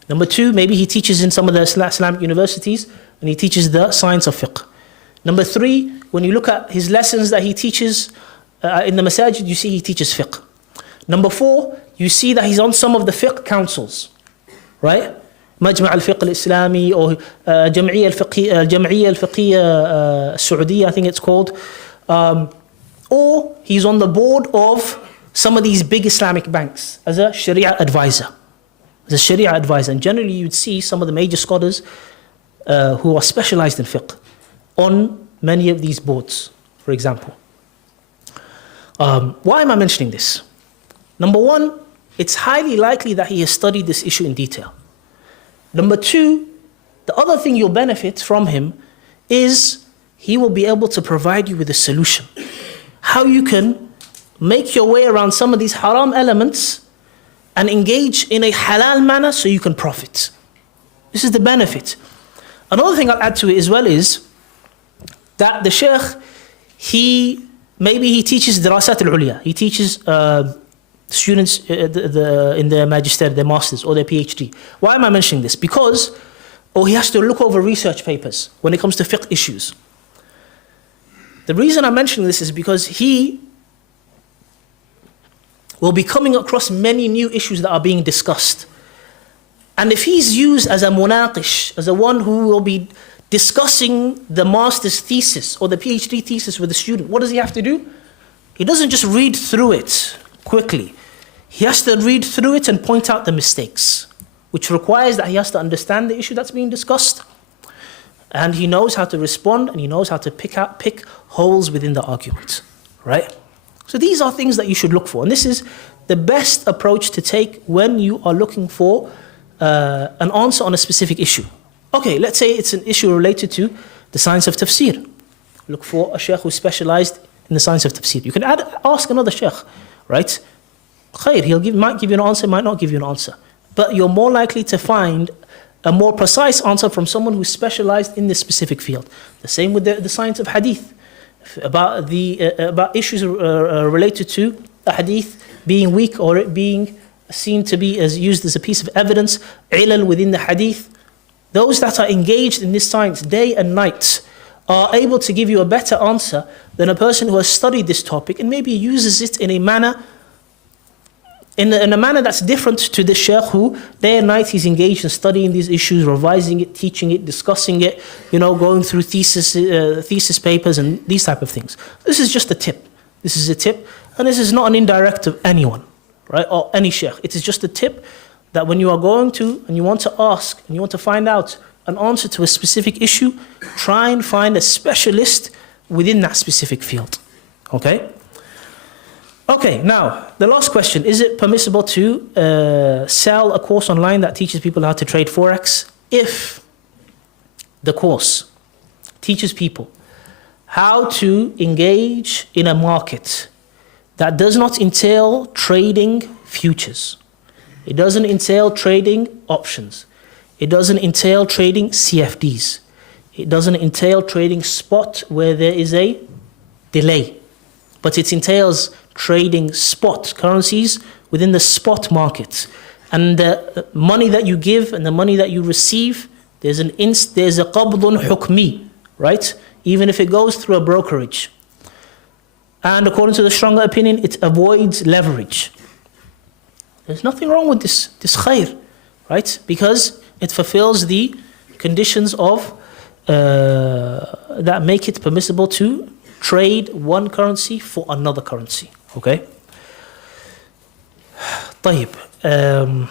Number two, maybe he teaches in some of the Islamic universities and he teaches the science of fiqh. Number three, when you look at his lessons that he teaches in the Masjid, you see he teaches fiqh. Number four, you see that he's on some of the fiqh councils, right? مجمع الفقه الإسلامي or جمعية الفقهية السعودية, I think it's called. Or he's on the board of some of these big Islamic banks as a Sharia advisor. And generally you'd see some of the major scholars who are specialized in fiqh on many of these boards, for example. Why am I mentioning this? Number one, it's highly likely that he has studied this issue in detail. Number two, the other thing you'll benefit from him is he will be able to provide you with a solution. How you can make your way around some of these haram elements and engage in a halal manner so you can profit. This is the benefit. Another thing I'll add to it as well is that the Shaykh, maybe he teaches Darasat al-Ulya. He teaches students in their magister, their masters or their PhD. Why am I mentioning this? Because he has to look over research papers when it comes to fiqh issues. The reason I'm mentioning this is because he will be coming across many new issues that are being discussed. And if he's used as a munaqish, as a one who will be discussing the master's thesis or the PhD thesis with the student, what does he have to do? He doesn't just read through it quickly. He has to read through it and point out the mistakes, which requires that he has to understand the issue that's being discussed. And he knows how to respond, and he knows how to pick holes within the argument, right? So these are things that you should look for. And this is the best approach to take when you are looking for an answer on a specific issue. Okay, let's say it's an issue related to the science of tafsir. Look for a sheikh who specialized in the science of tafsir. You can ask another sheikh, right? Khair, might give you an answer, might not give you an answer. But you're more likely to find a more precise answer from someone who's specialized in this specific field. The same with the science of hadith. About issues related to a hadith being weak or it being seen to be used as a piece of evidence, ilal within the hadith. Those that are engaged in this science day and night are able to give you a better answer than a person who has studied this topic and maybe uses it in a manner that's different to the sheikh who day and night he's engaged in studying these issues, revising it, teaching it, discussing it, going through thesis papers and these type of things. This is just a tip. This is a tip, and this is not an indirect of anyone, right, or any sheikh. It is just a tip that when you are going to and you want to ask and you want to find out an answer to a specific issue, try and find a specialist within that specific field. Okay? Okay, now, the last question. Is it permissible to sell a course online that teaches people how to trade Forex? If the course teaches people how to engage in a market that does not entail trading futures, it doesn't entail trading options, it doesn't entail trading CFDs, it doesn't entail trading spot where there is a delay, but it entails trading spot currencies within the spot market. And the money that you give and the money that you receive, there's a qabdun hukmi, right? Even if it goes through a brokerage. And according to the stronger opinion, it avoids leverage. There's nothing wrong with this khair, right? Because it fulfills the conditions of that make it permissible to trade one currency for another currency. Okay? طيب. I'm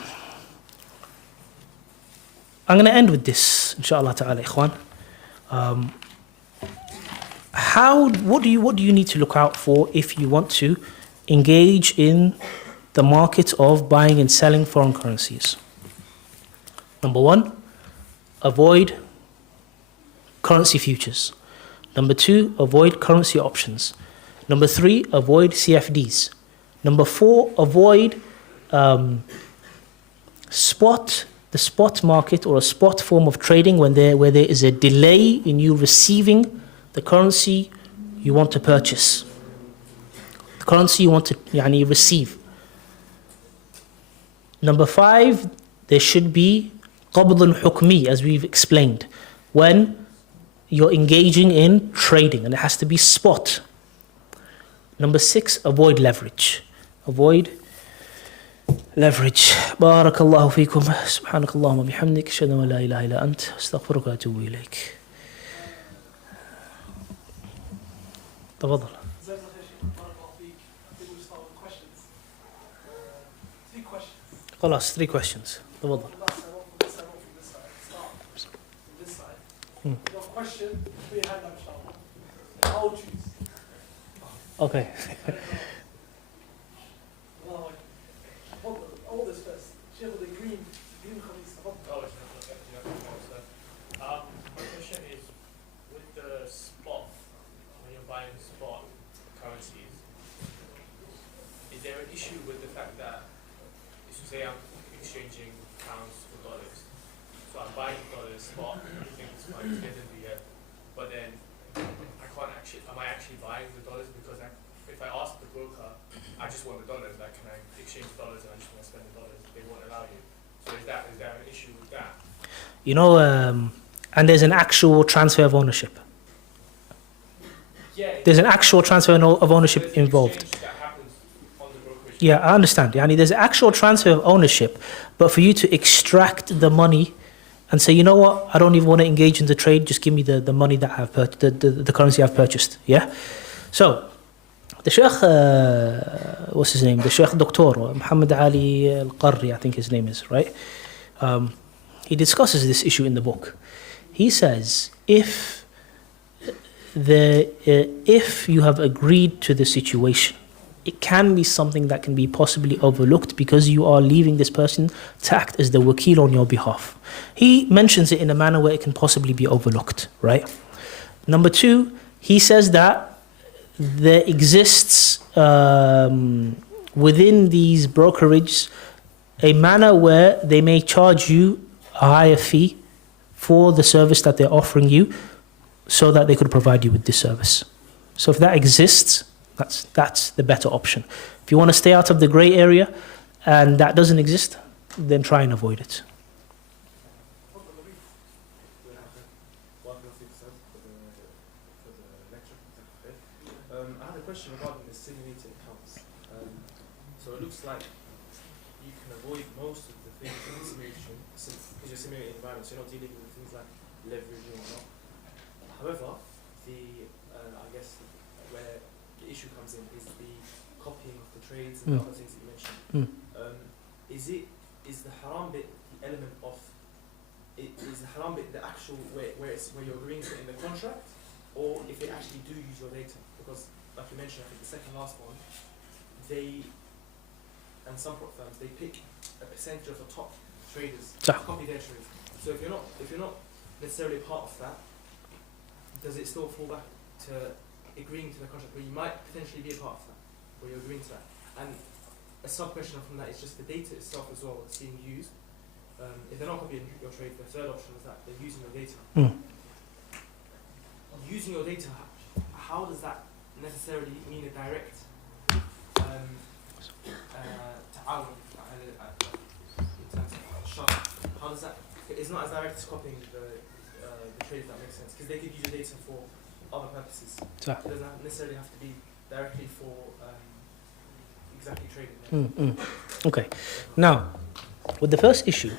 going to end with this, inshallah ta'ala, ikhwan. What do you need to look out for if you want to engage in the market of buying and selling foreign currencies? Number one, avoid currency futures. Number two, avoid currency options. Number three, avoid CFDs. Number four, avoid the spot market or a spot form of trading where there is a delay in you receiving the currency you want to purchase, the currency you want to receive. Number five, there should be qabdun hukmi, as we've explained, when you're engaging in trading, and it has to be spot. Number six, avoid leverage. Avoid Leverage. Barakallahu feekum. Subhanakallahumma bihamdik. Ashhadu an la ilaha illa ant. Astaghfiruka wa atubu ilayk. تفضل. خلاص 3 questions. تفضل. Okay. My question is, with the spot, when you're buying spot currencies, is there an issue with the fact that, let's just say I'm exchanging pounds for dollars, so I'm buying dollars spot, I think it's fine, it's getting the year, but then I can't actually, am I actually buying the dollars? Because if I ask the broker, I just want the dollars, like can I exchange dollars and I just want to spend the dollars, they won't allow you. So is there an issue with that? You know, and there's an actual transfer of ownership. Yeah. There's an actual transfer of ownership involved. That happens on the brokerage. Yeah, I understand. Yani there's actual transfer of ownership, but for you to extract the money and say, you know what, I don't even want to engage in the trade, just give me the money that I've the currency I've purchased. Yeah? So, the Sheikh, what's his name? The Sheikh Dr. Muhammad Ali Al-Qarri, I think his name is, right? He discusses this issue in the book. He says, if you have agreed to the situation, it can be something that can be possibly overlooked because you are leaving this person to act as the wakil on your behalf. He mentions it in a manner where it can possibly be overlooked, right? Number 2, he says that there exists within these brokerages a manner where they may charge you a higher fee for the service that they're offering you so that they could provide you with this service. So if that exists, that's the better option. If you want to stay out of the gray area and that doesn't exist, then try and avoid it. I had a question regarding the simulated accounts. So it looks like you can avoid most of the things in the simulation because you're simulating environments. You're not dealing with things like leverage or not. However, I guess where the issue comes in is the copying of the trades and other things that you mentioned. Is the haram bit the element of is the haram bit the actual where you're agreeing to it in the contract, or if they actually do use your data? Because like you mentioned, I think the second last one, and some prop firms, they pick a percentage of the top traders to copy their trades. So if you're not necessarily part of that, does it still fall back to agreeing to the contract where you might potentially be a part of that, where you're agreeing to that? And a sub-question from that is just the data itself as well that's being used. If they're not copying your trade, the third option is that they're using your data. Using your data, how does that necessarily mean a direct ta'awun in terms of shop? How does that? It's not as direct as copying the trade, if that makes sense, because they could use your data for other purposes. It doesn't necessarily have to be directly for exactly trading. Okay. Now, with the first issue,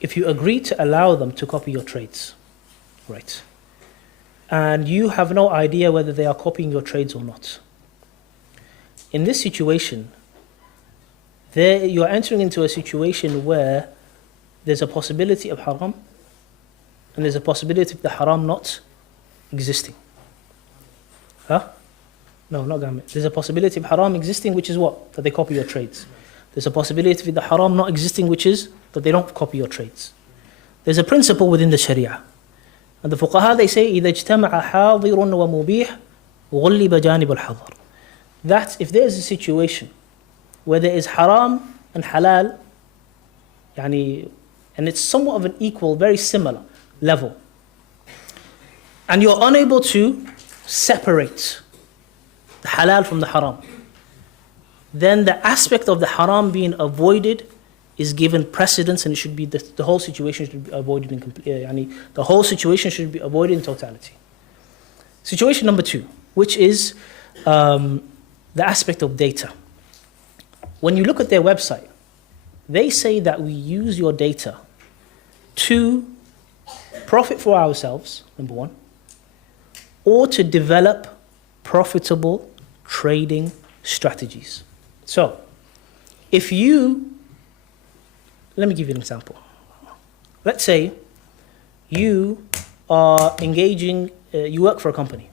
if you agree to allow them to copy your trades, right, and you have no idea whether they are copying your trades or not, in this situation, you are entering into a situation where there's a possibility of haram and there's a possibility of the haram not existing. No, not Gamit. There's a possibility of haram existing, which is what? That they copy your trades. There's a possibility of the haram not existing, which is that they don't copy your trades. There's a principle within the Sharia. And the fuqaha, they say, إِذَا اجْتَمَعَ حَاضِرٌ وَمُبِيحٌ غُلِّبَ جَانِبُ الْحَظَرِ. That if there is a situation where there is haram and halal, and it's somewhat of an equal, very similar level, and you're unable to separate the halal from the haram, then the aspect of the haram being avoided is given precedence, and it should be the whole situation should be avoided the whole situation should be avoided in totality. Situation number 2, which is the aspect of data. when you look at their website, they say that we use your data to profit for ourselves, number one, or to develop profitable trading strategies. So, if you, let me give you an example. Let's say you are engaging, you work for a company.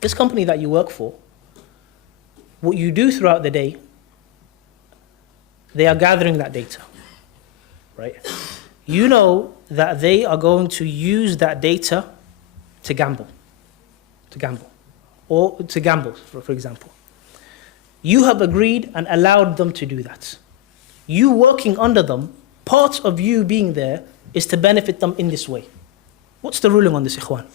This company that you work for, what you do throughout the day, they are gathering that data, right? You know that they are going to use that data to gamble, for example. You have agreed and allowed them to do that. You working under them, part of you being there is to benefit them in this way. What's the ruling on this, ikhwan?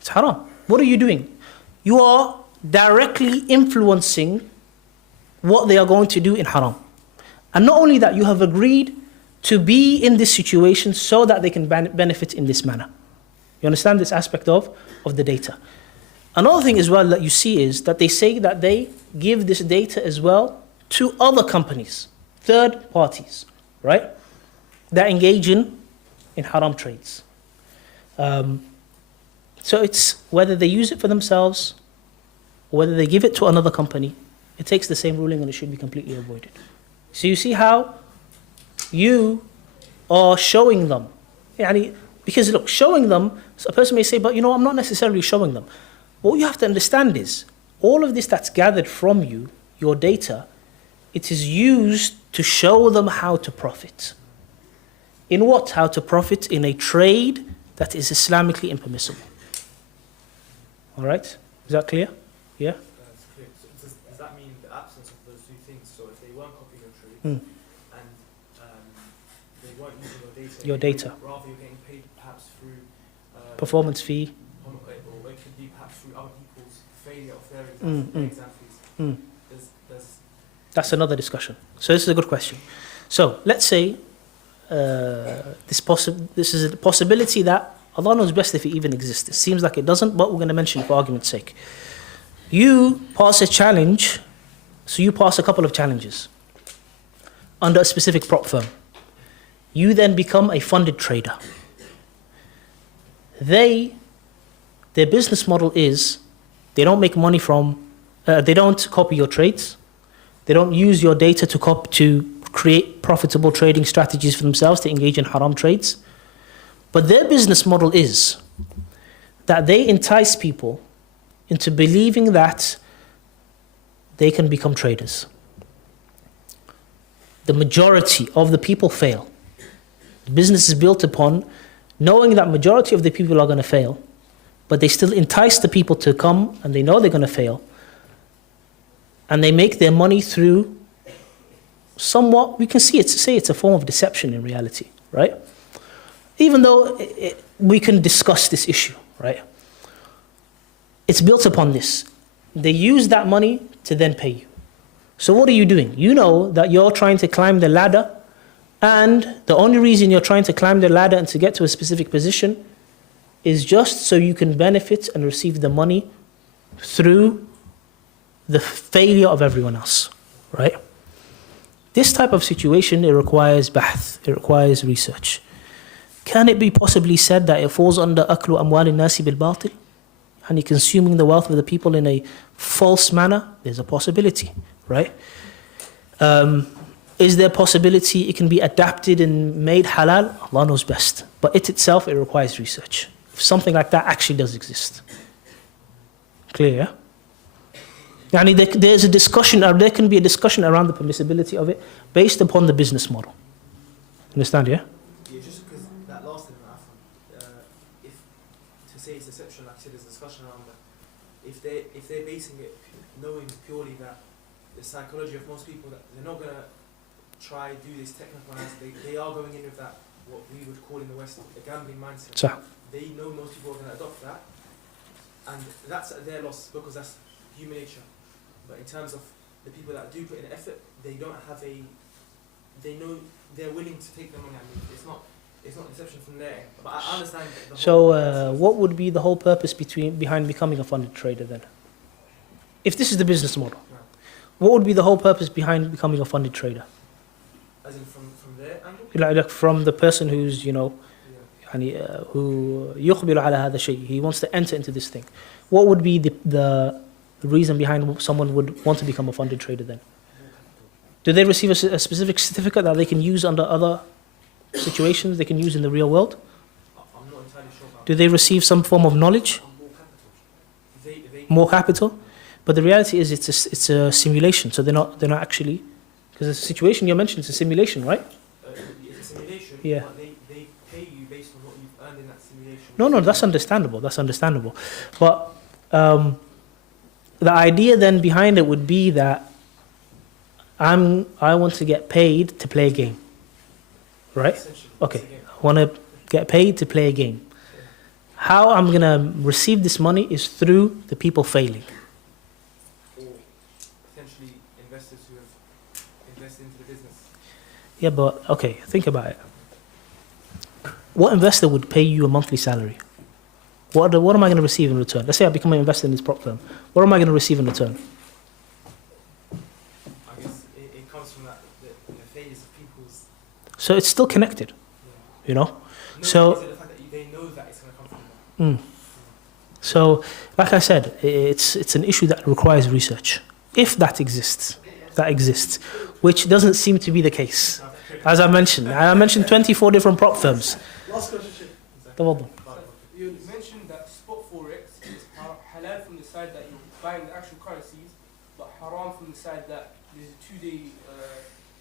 It's haram. What are you doing? You are directly influencing what they are going to do in haram. And not only that, you have agreed to be in this situation so that they can benefit in this manner. You understand this aspect of the data? Another thing as well that you see is that they say that they give this data as well to other companies, third parties, right? That engage in haram trades. So it's whether they use it for themselves or whether they give it to another company, it takes the same ruling and it should be completely avoided. So you see how you are showing them. Because look, showing them, so a person may say, but you know, I'm not necessarily showing them. What you have to understand is, all of this that's gathered from you, your data, it is used to show them how to profit. In what? How to profit in a trade that is Islamically impermissible. All right? Is that clear? Yeah? That's clear. So does that mean the absence of those two things? So if they weren't copying your trade and they weren't using your data, rather you're getting paid perhaps through performance fee, or it could be perhaps through other people's failure of their exam fees. That's another discussion. So this is a good question. So let's say this is a possibility that Allah knows best if it even exists. It seems like it doesn't, but we're going to mention it for argument's sake. You pass a challenge, so you pass a couple of challenges under a specific prop firm. You then become a funded trader. Their business model is, they don't make money from, they don't copy your trades. They don't use your data to create profitable trading strategies for themselves to engage in haram trades. But their business model is that they entice people into believing that they can become traders. The majority of the people fail. The business is built upon knowing that majority of the people are going to fail, but they still entice the people to come and they know they're going to fail. And they make their money through somewhat, we can say it's a form of deception in reality, right? Even though we can discuss this issue, right? It's built upon this. They use that money to then pay you. So what are you doing? You know that you're trying to climb the ladder, and the only reason you're trying to climb the ladder and to get to a specific position is just so you can benefit and receive the money through the failure of everyone else, right? This type of situation, it requires bahth, it requires research. Can it be possibly said that it falls under aklu amwal nasi bil batil? And consuming the wealth of the people in a false manner? There's a possibility, right? Is there a possibility it can be adapted and made halal? Allah knows best. But it itself, it requires research. If something like that actually does exist. Clear, yeah? There's a discussion, or there can be a discussion around the permissibility of it based upon the business model. Understand, yeah? Yeah, just because that last thing, if to say it's deception, like I said, there's discussion around that. If they're basing it knowing purely that the psychology of most people, that they're not gonna try do this technical analysis, they are going in with that, what we would call in the West, a gambling mindset. So, they know most people are gonna adopt that, and that's at their loss because that's human nature. But in terms of the people that do put in effort, they don't have they know they're willing to take the money. I mean, it's not deception from there. But I understand the whole. So what would be the whole purpose behind becoming a funded trader then? If this is the business model, what would be the whole purpose behind becoming a funded trader? As in from their angle? Like from the person who's, Yeah. يعني, who يقبل على هذا الشيء, he wants to enter into this thing. What would be the reason behind someone would want to become a funded trader then? Do they receive a specific certificate that they can use under other situations, they can use in the real world? I'm not entirely sure about Do they receive some form of knowledge? they More capital? But the reality is it's a simulation, so they're not actually, because the situation you're mentioning is a simulation, right? it's a simulation, Yeah. but they pay you based on what you've earned in that simulation. No, that's understandable. But the idea then behind it would be that I want to get paid to play a game, right? Essentially, Okay, it's a game. I want to get paid to play a game. How I'm going to receive this money is through the people failing. Or potentially investors who have invested into the business. Yeah, but okay, think about it. What investor would pay you a monthly salary? What am I going to receive in return? Let's say I become an investor in this prop firm. What am I going to receive in return? I guess it comes from that the failures of people's. So it's still connected, you know? No, So- because of the fact that they know that it's going to come from that. So, like I said, it's an issue that requires research. If that exists, which doesn't seem to be the case. As I mentioned 24 different prop firms. Last question, Sheikh. تفضل. You mentioned that spot forex is halal from the side that you're buying the actual currencies, but haram from the side that there's a 2-day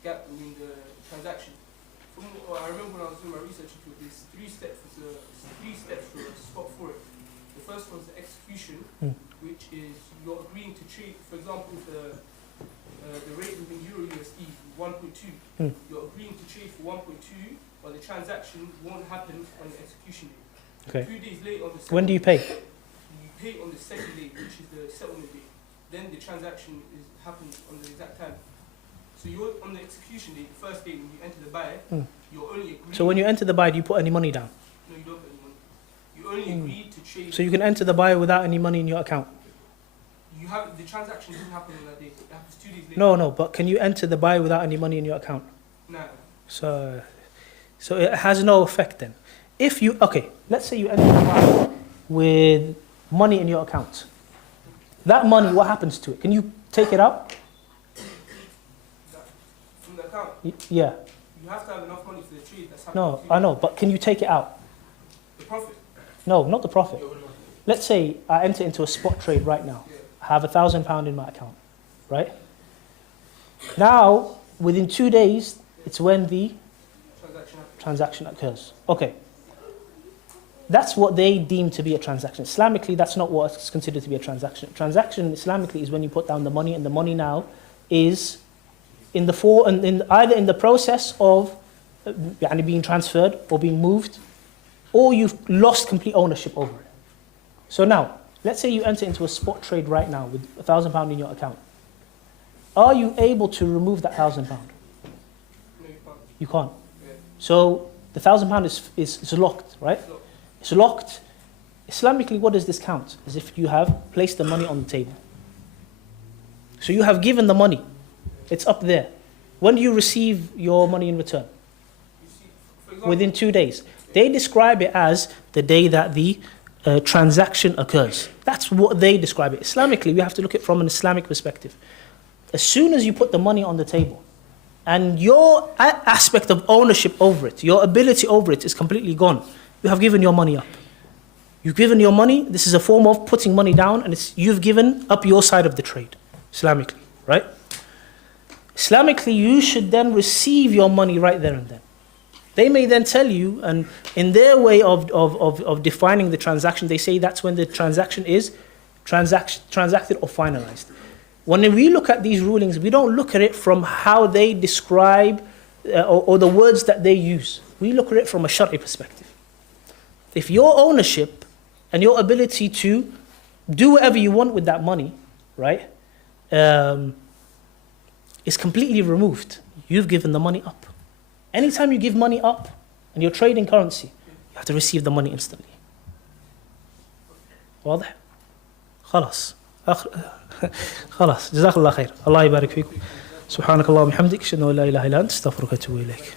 gap between the transaction. I remember when I was doing my research into it, there's 3 steps. Three steps for a spot forex. The first one's the execution, which is you're agreeing to trade. For example, if the rate within Euro USD is 1.2, you're agreeing to trade for 1.2, but the transaction won't happen on the execution day. Okay. 2 days later on the second When do you pay? You pay on the second day, which is the settlement day. Then the transaction happens on the exact time. So you're on the execution day, the first day when you enter the buy, you're only agreeing. So when you enter the buy, do you put any money down? No, you don't put any money. You only agree to trade. So you can enter the buy without any money in your account? You have the transaction doesn't happen on that day. It happens 2 days later. No, but can you enter the buy without any money in your account? No. So it has no effect then. If you, okay, let's say you enter the buy with money in your account. That money, what happens to it? Can you take it out? From the account, Yeah. you have to have enough money for the trade that's happening. No, to you. I know, but can you take it out? The profit. No, not the profit. Your own money. Let's say I enter into a spot trade right now. Yeah. I have £1,000 in my account, right? Now, within 2 days, it's when the Transaction happens. transaction occurs. Okay. That's what they deem to be a transaction. Islamically, that's not what is considered to be a transaction. Transaction, Islamically, is when you put down the money, and the money now is in either in the process of being transferred or being moved, or you've lost complete ownership over it. So now, let's say you enter into a spot trade right now with £1,000 in your account. Are you able to remove that £1,000? No, you can't. You can't. Yeah. So the £1,000 is locked, right? It's locked. It's locked. Islamically, what does this count? As if you have placed the money on the table. So you have given the money. It's up there. When do you receive your money in return? You see, for example, Within 2 days. They describe it as the day that the transaction occurs. That's what they describe it. Islamically, we have to look at it from an Islamic perspective. As soon as you put the money on the table, and your aspect of ownership over it, your ability over it is completely gone, you have given your money up. You've given your money, this is a form of putting money down, and you've given up your side of the trade, Islamically, right? Islamically, you should then receive your money right there and then. They may then tell you, and in their way of defining the transaction, they say that's when the transaction is transacted or finalized. When we look at these rulings, we don't look at it from how they describe or the words that they use. We look at it from a Shari perspective. If your ownership and your ability to do whatever you want with that money, right, is completely removed, you've given the money up. Anytime you give money up and you're trading currency, you have to receive the money instantly. واضح؟ خلاص. خلاص جزاك الله خير الله يبارك فيكم سبحانك اللهم وبحمدك اشهد ان لا اله الا انت استغفرك واتوب اليك